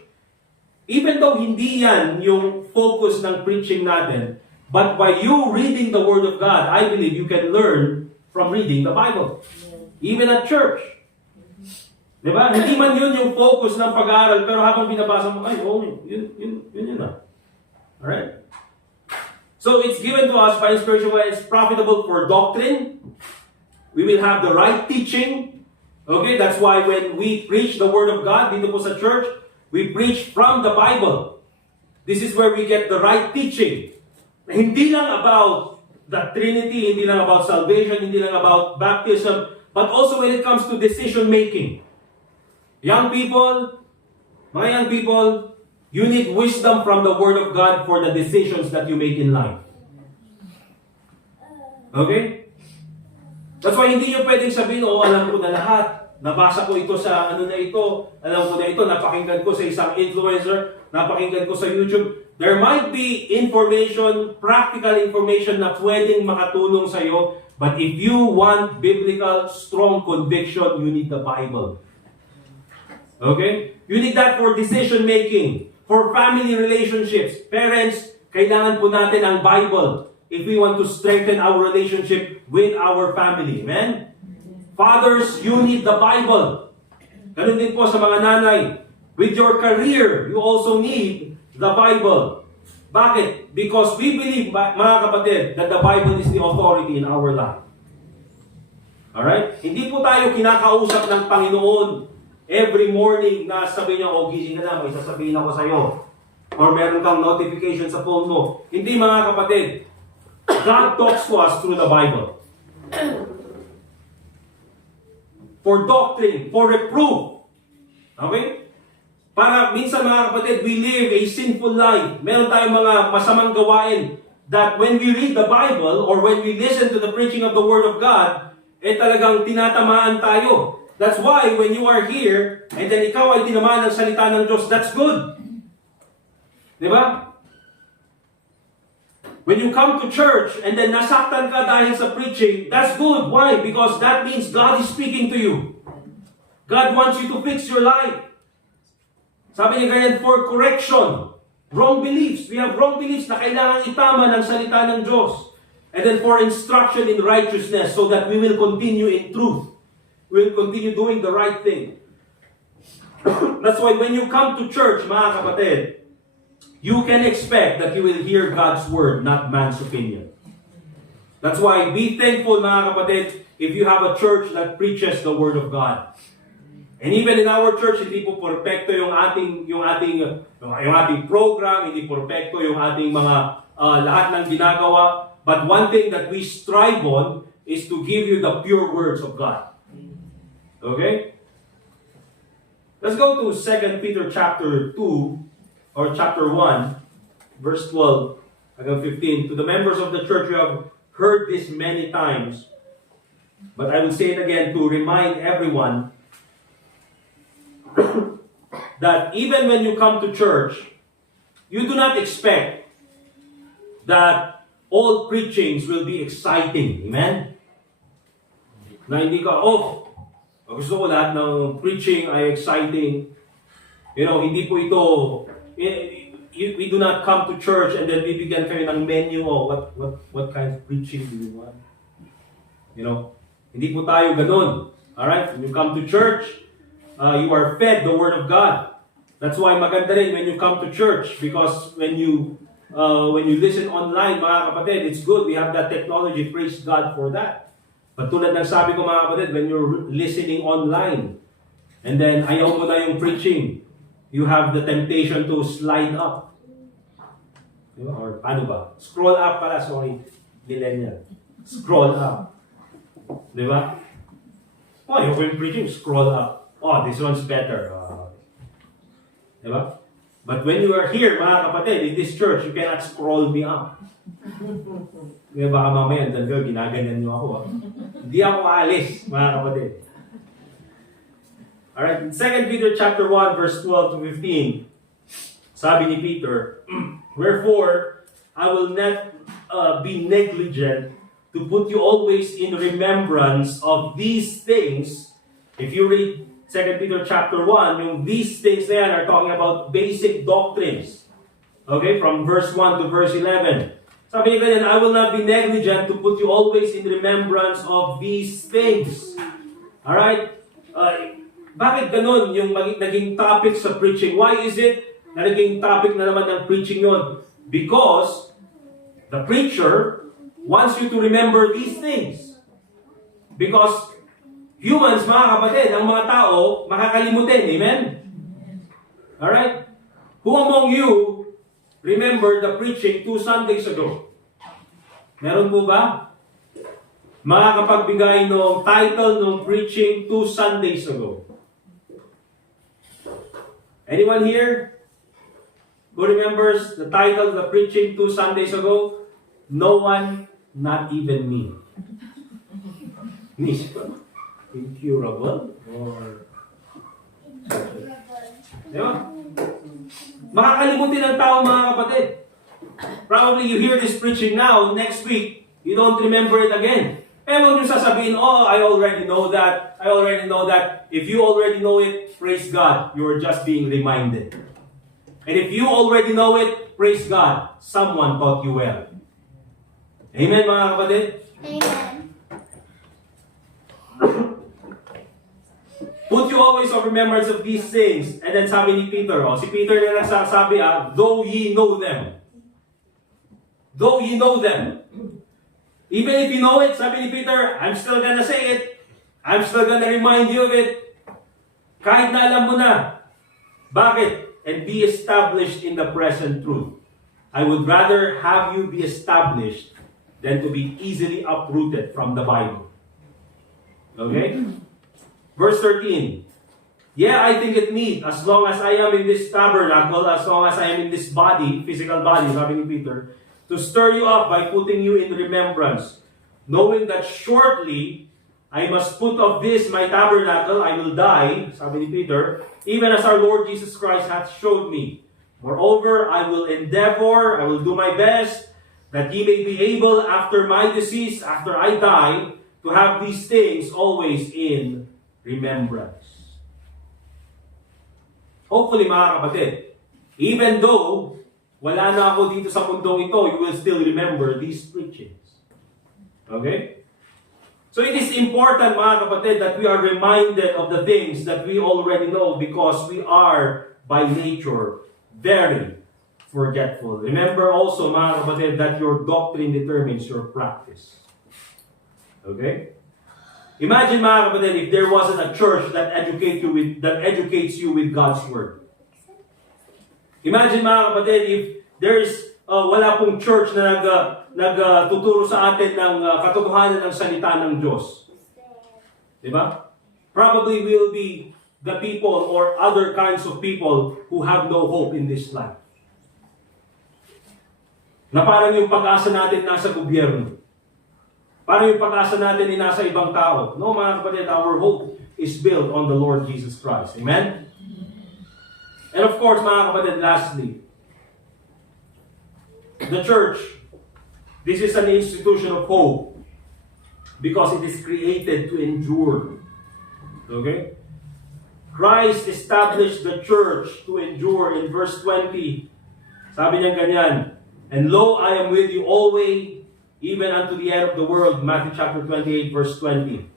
Even though hindi yan yung focus ng preaching natin, but by you reading the Word of God, I believe you can learn from reading the Bible. Even at church. Diba? Hindi man yun yung focus ng pag-aaral, pero habang binabasa mo, yun na. Alright? So it's given to us by inspiration, it's profitable for doctrine. We will have the right teaching. Okay? That's why when we preach the Word of God dito po sa church, we preach from the Bible. This is where we get the right teaching. Hindi lang about the Trinity, hindi lang about salvation, hindi lang about baptism, but also when it comes to decision making. Young people, mga young people, you need wisdom from the Word of God for the decisions that you make in life. Okay? That's why hindi nyo pwedeng sabihin, alam ko na lahat. Nabasa ko ito sa alam ko na ito, napakinggan ko sa isang influencer, napakinggan ko sa YouTube. There might be information, practical information na pwedeng makatulong sa iyo, but if you want biblical, strong conviction, you need the Bible. Okay? You need that for decision making, for family relationships. Parents, kailangan po natin ang Bible. if we want to strengthen our relationship with our family. Amen? Fathers, you need the Bible. Ganun din po sa mga nanay. With your career, you also need the Bible. Bakit? Because we believe, mga kapatid, that the Bible is the authority in our life. Alright? Hindi po tayo kinakausap ng Panginoon every morning na sabi niya, oh, gising ka na, may sasabihin ako sa'yo. Or meron kang notification sa phone mo. Hindi, mga kapatid. God talks to us through the Bible. For doctrine, for reproof. Okay? Para minsan, mga kapatid, we live a sinful life. Meron tayong mga masamang gawain that when we read the Bible or when we listen to the preaching of the Word of God, talagang tinatamaan tayo. That's why when you are here, and then ikaw ay tinamaan ng salita ng Diyos, that's good. Diba? When you come to church, and then nasaktan ka dahil sa preaching, that's good. Why? Because that means God is speaking to you. God wants you to fix your life. Sabi niya ganyan, for correction. Wrong beliefs. We have wrong beliefs na kailangan itama ng salita ng Diyos. And then for instruction in righteousness so that we will continue in truth. We will continue doing the right thing. That's why when you come to church, mga kapatid, you can expect that you will hear God's word, not man's opinion. That's why be thankful, mga kapatid, if you have a church that preaches the word of God. And even in our church, hindi po perfecto yung ating program, hindi perfecto yung ating mga lahat ng ginagawa. But one thing that we strive on is to give you the pure words of God. Okay? Let's go to 2 Peter chapter 2 or chapter 1, verse 12 hanggang 15. To the members of the church, you have heard this many times. But I will say it again to remind everyone that even when you come to church, you do not expect that all preachings will be exciting. Amen? Na hindi ka, gusto ko lahat ng preaching ay exciting. You know, hindi po ito, we do not come to church and then bibigyan kayo ng menu, what kind of preaching do you want? You know, hindi po tayo ganun. Alright? When you come to church, you are fed the Word of God. That's why maganda rin when you come to church, because when you listen online, mga kapatid, it's good. We have that technology. Praise God for that. But tulad ng sabi ko, mga kapatid, when you're listening online, and then ayaw mo na yung preaching, you have the temptation to slide up. Diba? Or ano ba? Scroll up pala, sorry. Millennial. Scroll up. Diba? Ayaw ko yung preaching, scroll up. This one's better. Diba? But when you are here, mga kapatid, in this church, you cannot scroll me up. Kaya baka mamaya, ginaganyan nyo ako. Hindi ako aalis, mga kapatid. Alright, in 2 Peter chapter 1, verse 12 to 15, sabi ni Peter, wherefore, I will not be negligent to put you always in remembrance of these things. If you read 2 Peter chapter 1, yung these things na yan are talking about basic doctrines. Okay, from verse 1 to verse 11. Sabi niya ganyan, I will not be negligent to put you always in remembrance of these things. Alright? Bakit ganun yung naging topic sa preaching? Why is it na naging topic na naman ng preaching yun? Because the preacher wants you to remember these things. Because humans, mga kapatid, ang mga tao, makakalimutin. Amen? Alright? Who among you remember the preaching 2 Sundays ago? Meron po ba? Makakapagbigay ng title ng preaching 2 Sundays ago. Anyone here who remembers the title of the preaching 2 Sundays ago? No one, not even me. Incurable? Or... Diba? Makakalimutin ng tao, mga kapatid. Probably you hear this preaching now, next week, you don't remember it again. Eh, huwag nyo sasabihin, I already know that. I already know that. If you already know it, praise God, you're just being reminded. And if you already know it, praise God, someone taught you well. Amen mga kapatid? Amen. Put you always on remembrance of these things. And then sabi ni Peter, si Peter na nagsasabi, though ye know them. Though ye know them. Even if you know it, sabi ni Peter, I'm still gonna say it. I'm still gonna remind you of it. Kahit na alam mo na. Bakit? And be established in the present truth. I would rather have you be established than to be easily uprooted from the Bible. Okay? Verse 13. Yeah, I think it meet, as long as I am in this tabernacle, as long as I am in this body, physical body, sabi ni Peter, to stir you up by putting you in remembrance, knowing that shortly I must put off this my tabernacle, I will die, sabi ni Peter, even as our Lord Jesus Christ hath showed me. Moreover, I will endeavor, I will do my best, that ye may be able after my decease, after I die, to have these things always in remembrance. Hopefully mga kapatid, even though wala na ako dito sa mundong ito, you will still remember these preachings. Okay? So it is important mga kapatid that we are reminded of the things that we already know because we are by nature very forgetful. Remember also mga kapatid that your doctrine determines your practice. Okay? Imagine mga kapatid if there wasn't a church that educates you with God's word. Imagine mga kapatid if there's wala pong church na nagtuturo sa atin ng katotohanan ng salita ng Diyos. Diba? Probably will be the people or other kinds of people who have no hope in this life. Na parang yung pag-asa natin nasa gobyerno. Parang yung pag-asa natin ay nasa ibang tao. No, mga kapatid, our hope is built on the Lord Jesus Christ. Amen? And of course, mga kapatid, lastly, the church, this is an institution of hope because it is created to endure. Okay? Christ established the church to endure in verse 20. Sabi niya ganyan, and lo, I am with you always, even unto the end of the world. Matthew chapter 28, verse 20.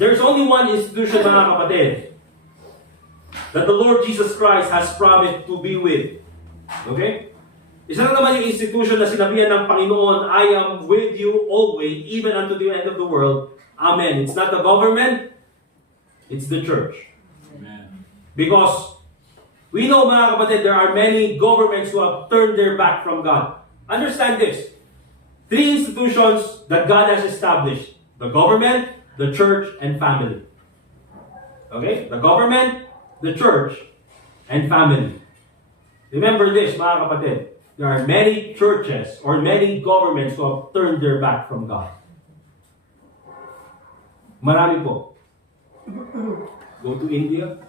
There's only one institution, mga kapatid, that the Lord Jesus Christ has promised to be with. Okay? Isa lang naman yung institution na sinabihan ng Panginoon, I am with you always, even unto the end of the world. Amen. It's not the government, it's the church. Amen. Because we know, mga kapatid, there are many governments who have turned their back from God. Understand this. 3 institutions that God has established. The government, the church, and family. Okay? The government, the church, and family. Remember this, mga kapatid. There are many churches or many governments who have turned their back from God. Marami po. Go to India.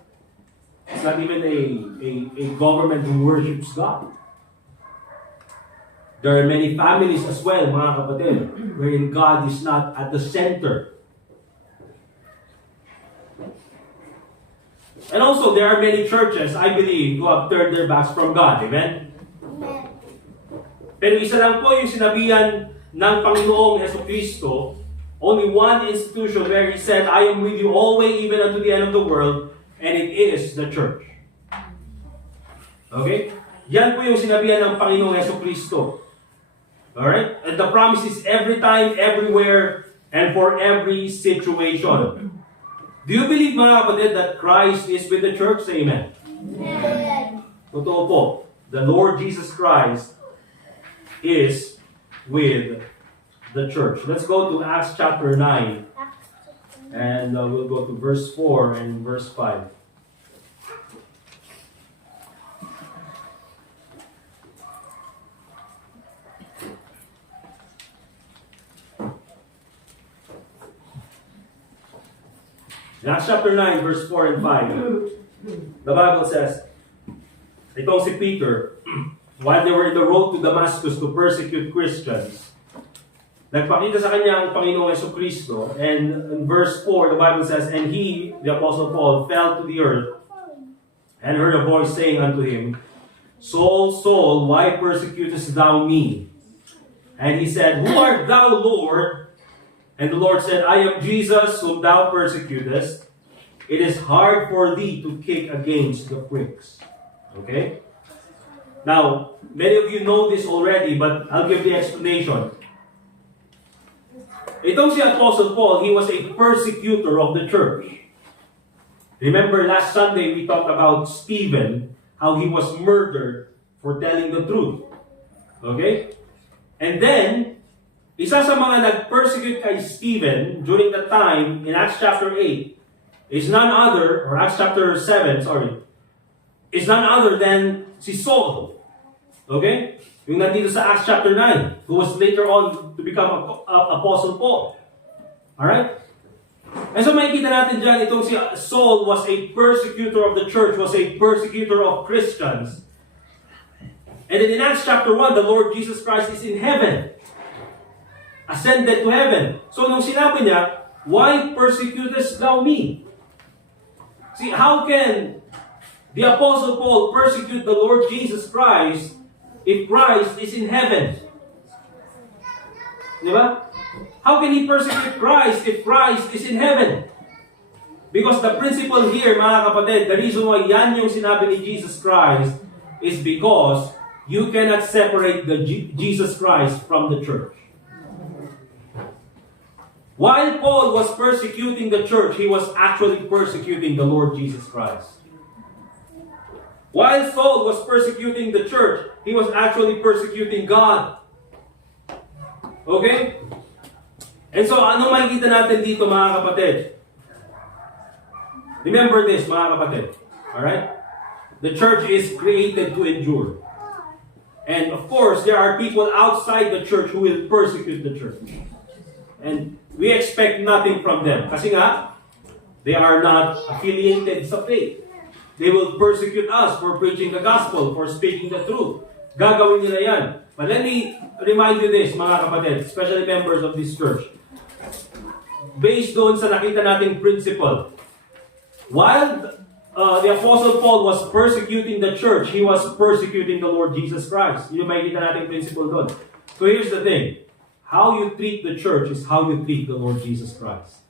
It's not even a government who worships God. There are many families as well, mga kapatid, wherein God is not at the center. And also, there are many churches, I believe, who have turned their backs from God. Amen? Amen. Pero isa lang po yung sinabihan ng Panginoong Jesucristo, only one institution where He said, I am with you always, even unto the end of the world, and it is the church. Okay? Yan po yung sinabihan ng Panginoong Jesucristo. Alright? And the promise is every time, everywhere, and for every situation. Do you believe, mga kapatid, that Christ is with the church? Say amen. Amen. Totoo po. The Lord Jesus Christ is with the church. Let's go to Acts chapter 9. And we'll go to verse 4 and verse 5. In Acts chapter 9, verse 4 and 5, the Bible says, itong si Peter, while they were in the road to Damascus to persecute Christians, nagpakita sa kanya ang Panginoong Jesucristo. And in verse 4, the Bible says, and he, the Apostle Paul, fell to the earth and heard a voice saying unto him, Saul, Saul, why persecutest thou me? And he said, Who art thou, Lord? And the Lord said, I am Jesus whom thou persecutest. It is hard for thee to kick against the pricks. Okay? Now, many of you know this already, but I'll give the explanation. Itong si Apostle Paul, he was a persecutor of the church. Remember last Sunday we talked about Stephen, how he was murdered for telling the truth. Okay? And then, isa sa mga nag-persecute kay Stephen during the time in Acts chapter 8 is none other, or Acts chapter 7, is none other than si Saul. Okay? Yung nandito sa Acts chapter 9, who was later on to become Apostle Paul. Alright? And so makikita natin dyan, itong si Saul was a persecutor of the church, was a persecutor of Christians. And then in Acts chapter 1, the Lord Jesus Christ is in heaven. Ascended to heaven. So nung sinabi niya, why persecutest thou me? See, how can the Apostle Paul persecute the Lord Jesus Christ if Christ is in heaven? Diba? How can he persecute Christ if Christ is in heaven? Because the principle here, mga kapatid, the reason why yan yung sinabi ni Jesus Christ is because you cannot separate Jesus Christ from the church. While Paul was persecuting the church, he was actually persecuting the Lord Jesus Christ. While Saul was persecuting the church, he was actually persecuting God. Okay? And so, ano makikita natin dito, mga kapatid? Remember this, mga kapatid. Alright? The church is created to endure. And of course, there are people outside the church who will persecute the church. And we expect nothing from them. Kasi nga, they are not affiliated sa faith. They will persecute us for preaching the gospel, for speaking the truth. Gagawin nila yan. But let me remind you this, mga kapatid, especially members of this church. Based doon sa nakita nating principle, while the Apostle Paul was persecuting the church, he was persecuting the Lord Jesus Christ. Yun yung makikita nating principle doon. So here's the thing. How you treat the church is how you treat the Lord Jesus Christ.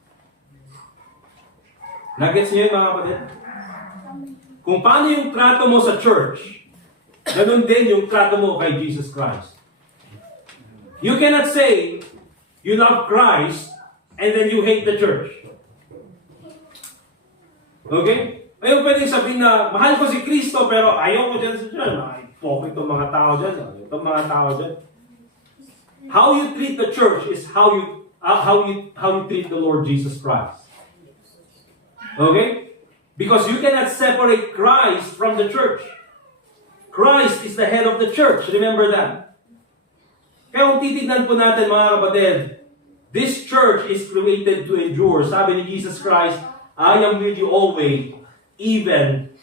Nagets niyo yun, mga kapatid? Kung paano yung trato mo sa church, ganun din yung trato mo kay Jesus Christ. You cannot say you love Christ and then you hate the church. Okay? Ayaw pwedeng sabihin na, mahal ko si Kristo pero ayaw ko dyan sa dyan. Ay, pokit itong mga tao dyan. Itong mga tao dyan. How you treat the church is how you treat the Lord Jesus Christ. Okay? Because you cannot separate Christ from the church. Christ is the head of the church. Remember that. Kaya kung titignan po natin, mga kapatid, this church is created to endure. Sabi ni Jesus Christ, I am with you always, even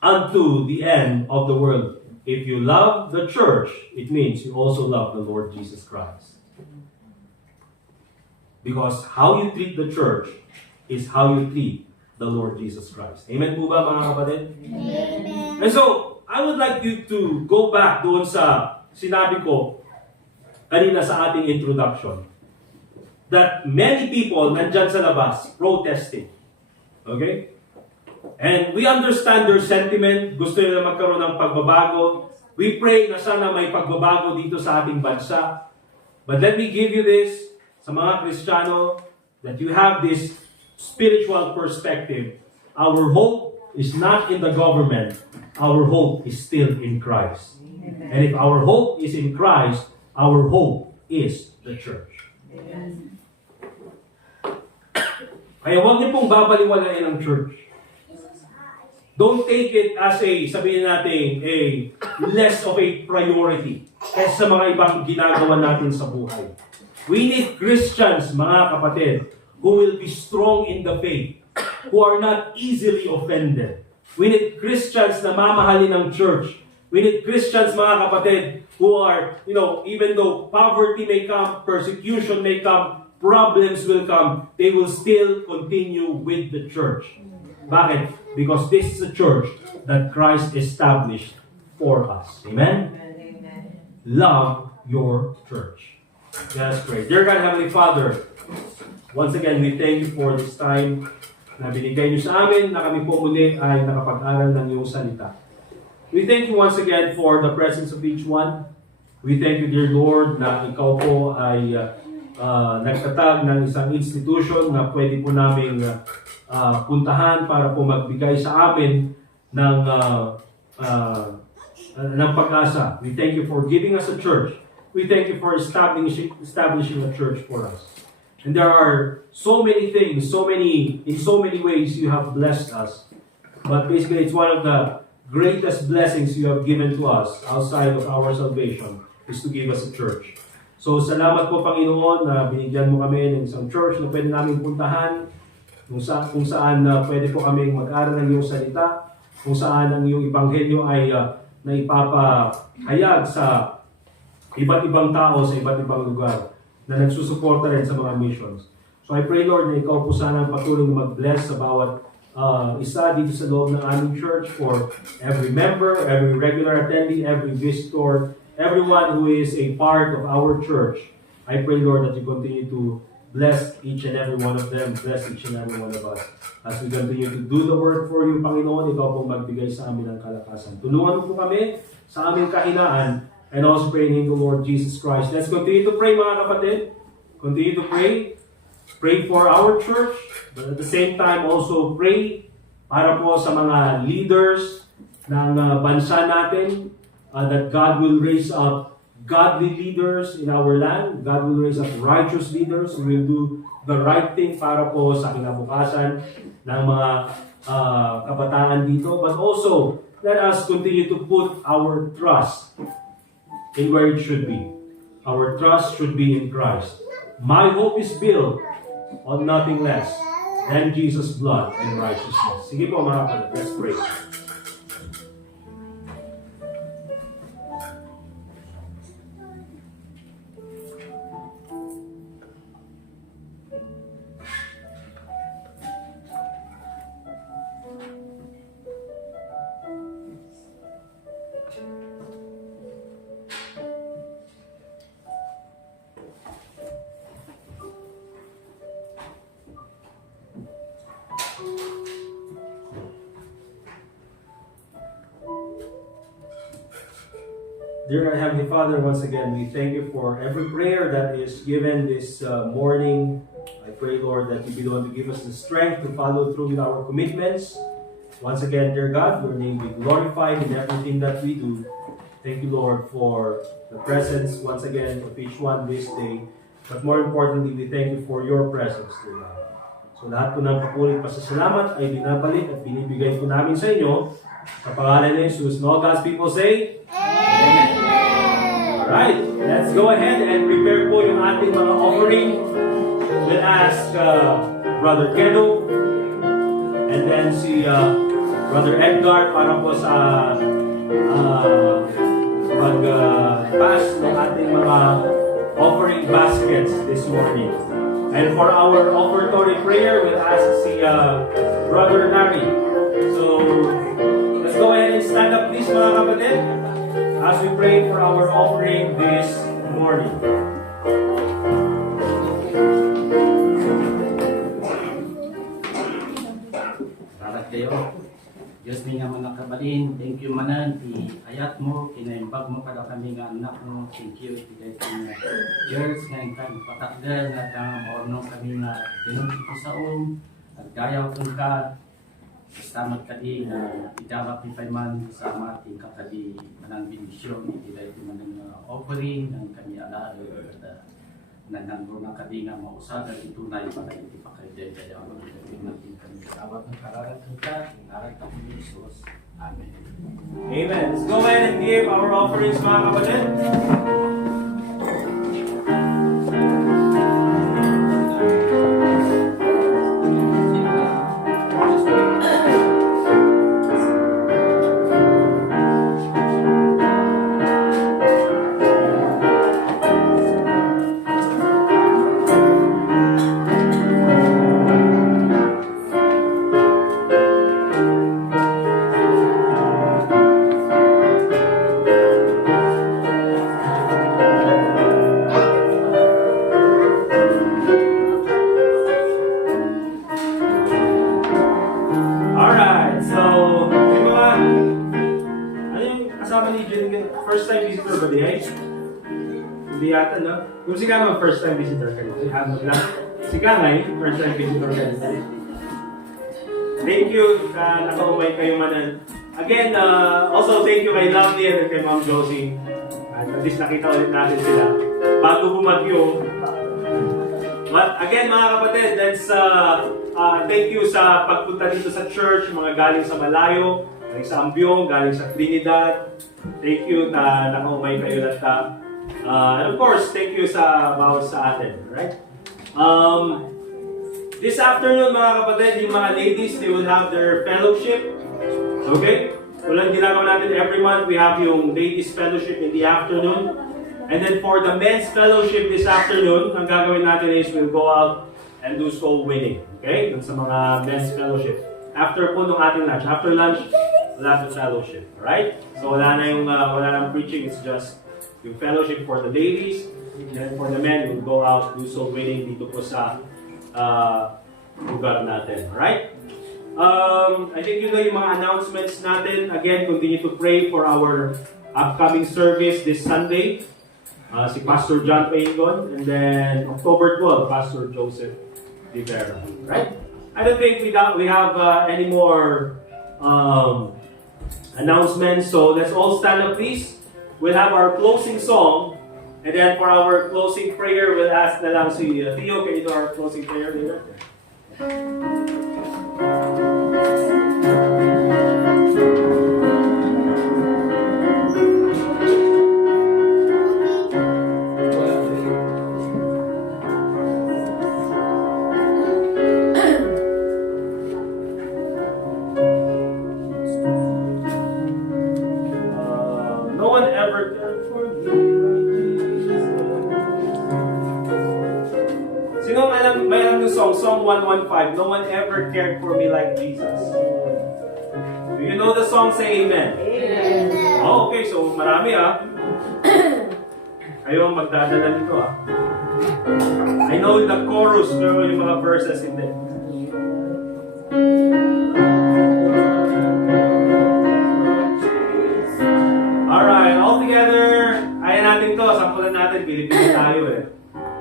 unto the end of the world. If you love the church, it means you also love the Lord Jesus Christ. Because how you treat the church is how you treat the Lord Jesus Christ. Amen po ba, mga kapatid? Amen. And so, I would like you to go back doon sa sinabi ko kanina sa ating introduction. That many people nandyan sa labas protesting. Okay? And we understand their sentiment. Gusto nila magkaroon ng pagbabago. We pray na sana may pagbabago dito sa ating bansa. But let me give you this, sa mga Kristiyano, that you have this spiritual perspective. Our hope is not in the government. Our hope is still in Christ. Amen. And if our hope is in Christ, our hope is the church. Amen. Kaya huwag niyo pong babaliwalain ang church. Don't take it as a, sabihin natin, a less of a priority kaysa sa mga ibang ginagawa natin sa buhay. We need Christians, mga kapatid, who will be strong in the faith, who are not easily offended. We need Christians na mamahalin ng church. We need Christians, mga kapatid, who are, even though poverty may come, persecution may come, problems will come, they will still continue with the church. Bakit? Because this is a church that Christ established for us. Amen? Love your church. Let us pray. Dear God, Heavenly Father, once again, we thank you for this time na binigay niyo sa amin na kami po muli ay nakapag-aral ng iyong salita. We thank you once again for the presence of each one. We thank you, dear Lord, na ikaw po ay nagtatag ng isang institution na pwede po namin puntahan para po magbigay sa amin ng pag-asa. We thank you for giving us a church. We thank you for establishing a church for us. And there are so many things, in so many ways you have blessed us. But basically, it's one of the greatest blessings you have given to us outside of our salvation is to give us a church. So, salamat po, Panginoon, na binigyan mo kami ng isang church na pwede namin puntahan, kung saan pwede po kami mag-aral ng iyong salita, kung saan ang iyong ebanghelyo ay na ipapahayag sa iba't ibang tao sa iba't ibang lugar na nagsusuporta rin sa mga missions. So I pray, Lord, na ikaw po sana patuloy na mag-bless sa bawat isa dito sa loob ng aming church, for every member, every regular attendee, every visitor, everyone who is a part of our church. I pray, Lord, that you continue to bless each and every one of them, bless each and every one of us. As we continue to do the work for you, Panginoon, ikaw po magbigay sa amin ng kalakasan. Tulungan mo po kami sa aming kahinaan, and also praying in the Lord Jesus Christ. Let's continue to pray, mga kapatid. Continue to pray. Pray for our church, but at the same time also pray para po sa mga leaders ng bansa natin, that God will raise up godly leaders in our land. God will raise up righteous leaders who will do the right thing para po sa kinabukasan ng mga kabataan dito. But also, let us continue to put our trust in where it should be. Our trust should be in Christ. My hope is built on nothing less than Jesus' blood and righteousness. Sige po, mga kapatid, let's pray. Dear Heavenly Father, once again, we thank you for every prayer that is given this morning. I pray, Lord, that you be the one to give us the strength to follow through with our commitments. Once again, dear God, your name be glorified in everything that we do. Thank you, Lord, for the presence, once again, of each one this day. But more importantly, we thank you for your presence, dear God. So lahat po ng papulit pasasalamat ay binabalik at binibigay po namin sa inyo sa pangalan ni Jesus. And all God's people say, Amen. Alright, let's go ahead and prepare po yung ating mga offering. We'll ask Brother Keno and then si Brother Edgar para po sa mag-pass ng ating mga offering baskets this morning. And for our offertory prayer, we'll ask si Brother Larry. So, let's go ahead and stand up please, mga kapatid, as we pray for our offering this morning. Salamat kayo. Diyos mi nga mga kabalin, thank you manan, ayat mo, kinaimbag mo kada kami nga anak mo, thank you, thank you, Diyos nga ingkan patakder nga maunong kami nga pinunti sa at gayaw kong ka, salamat kadi na idawat ni Payman sa ating kakadi manang bindisyon, itila ito manang offering ng kami alalo at nananggo na kadi nga mausagan ito na yung mga ipakaiday kaya ang natin kami kasawat ng kararat ng ka, inarat ng Jesus. Amen. Amen. Let's go ahead and give our offerings, mga kapatid. first time visitor ba di ay? Hindi yata, no? Kung si Kama first time visitor ka, si Kama lang. Si Kama first time visitor ka. Thank you, nakaumay kayo manan. Again, also thank you kay Lovely and kay Ma'am Josie. At least nakita ulit natin sila bago bumagyo. But again mga kapatid, that's thank you sa pagpunta dito sa church, mga galing sa malayo, galing sa Ambyong, galing sa Trinidad. Thank you na nakaumay kayo lahat. And of course, thank you sa bawat sa atin, right? This afternoon mga kapatid, yung mga ladies, they will have their fellowship. Okay? Walang ginagawa natin every month, we have yung ladies fellowship in the afternoon. And then for the men's fellowship this afternoon, ang gagawin natin is we'll go out and do soul winning. Okay? Dun sa mga men's fellowship. After po nung ating lunch. After lunch, we'll have the fellowship. Alright? So wala nang preaching. It's just yung fellowship for the ladies. And then for the men, we'll go out, do soul winning dito po sa lugar natin. Alright? I think yun na yung mga announcements natin. Again, continue to pray for our upcoming service this Sunday. Si Pastor John Paingon, and then October 12, Pastor Joseph Rivera. Right? I don't think we have any more announcements, so let's all stand up please. We'll have our closing song, and then for our closing prayer, we'll ask na lang si Theo, can you do our closing prayer later? Song 115, no one ever cared for me like Jesus. Do you know the song? Say amen. Amen. Oh, okay, so marami Kayo ang magdadala nito I know the chorus, pero yung mga verses hindi. Alright, all together. Ayan natin to, sampulan natin, Pilipino tayo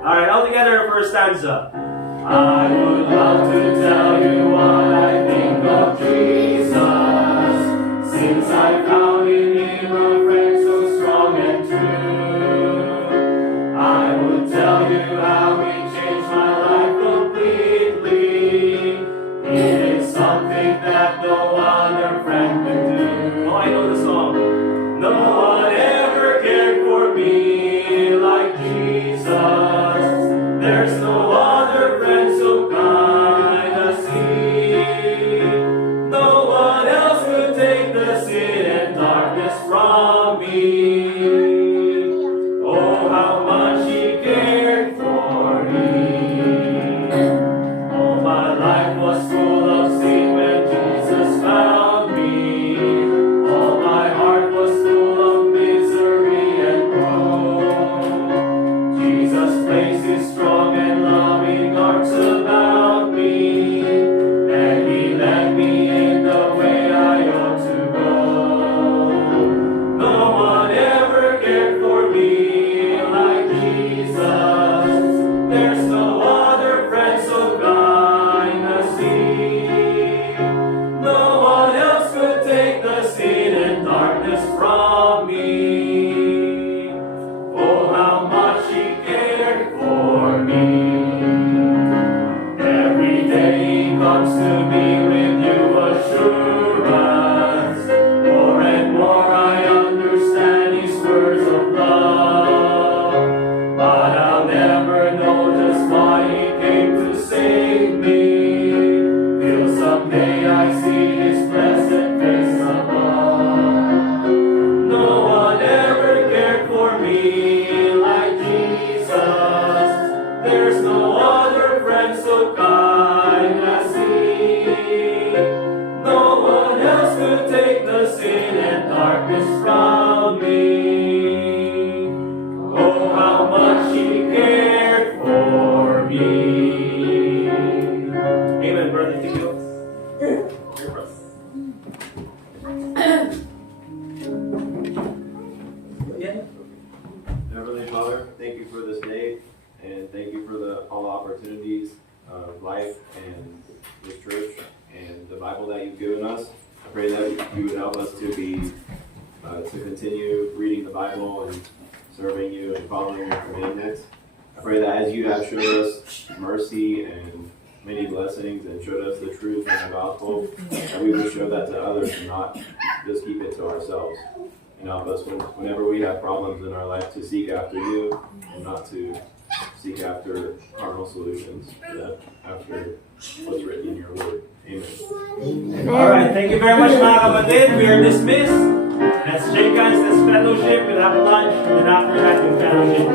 Alright, all together, first stanza. I would love to tell you what I think of Jesus, since I found in Him a friend so strong and true. I would tell you how He changed my life completely. He did something that no other friend could do. Oh, I know the song. No one ever cared for me like Jesus. There's no other friend so kind as He. No one else could take the sin and darkness from me. Oh, how much He cared for me. All my life was full of sin when Jesus found me. All my heart was full of misery and woe. Jesus placed His strong and loving arms about me, and He led me in the way I ought to go. No one ever cared for me like Jesus. There's no other friend so kind as He. No one else could take the sin and darkness from me. Oh, how much He cared for me. Every day He comes to me with new assurance. More and more I understand His words of love. But I'll never know just why He came to save me, till someday I see His blessed face above. No one ever cared for me like Jesus. There's no other friend so kind as He. No one else could take the sin and darkness from me. Oh, how much He cared for me. Amen, brother Tito. Your brother. and this church and the Bible that you've given us. I pray that you would help us to continue reading the Bible and serving you and following your commandments. I pray that as you have showed us mercy and many blessings and showed us the truth in the gospel, that we would show that to others and not just keep it to ourselves. And help us whenever we have problems in our life to seek after you and not to seek after carnal solutions, but after what's written in your word. Amen. Alright, thank you very much mga kapatid. We are dismissed. Let's shake hands, let's fellowship, we'll have lunch, and after that we'll fellowship.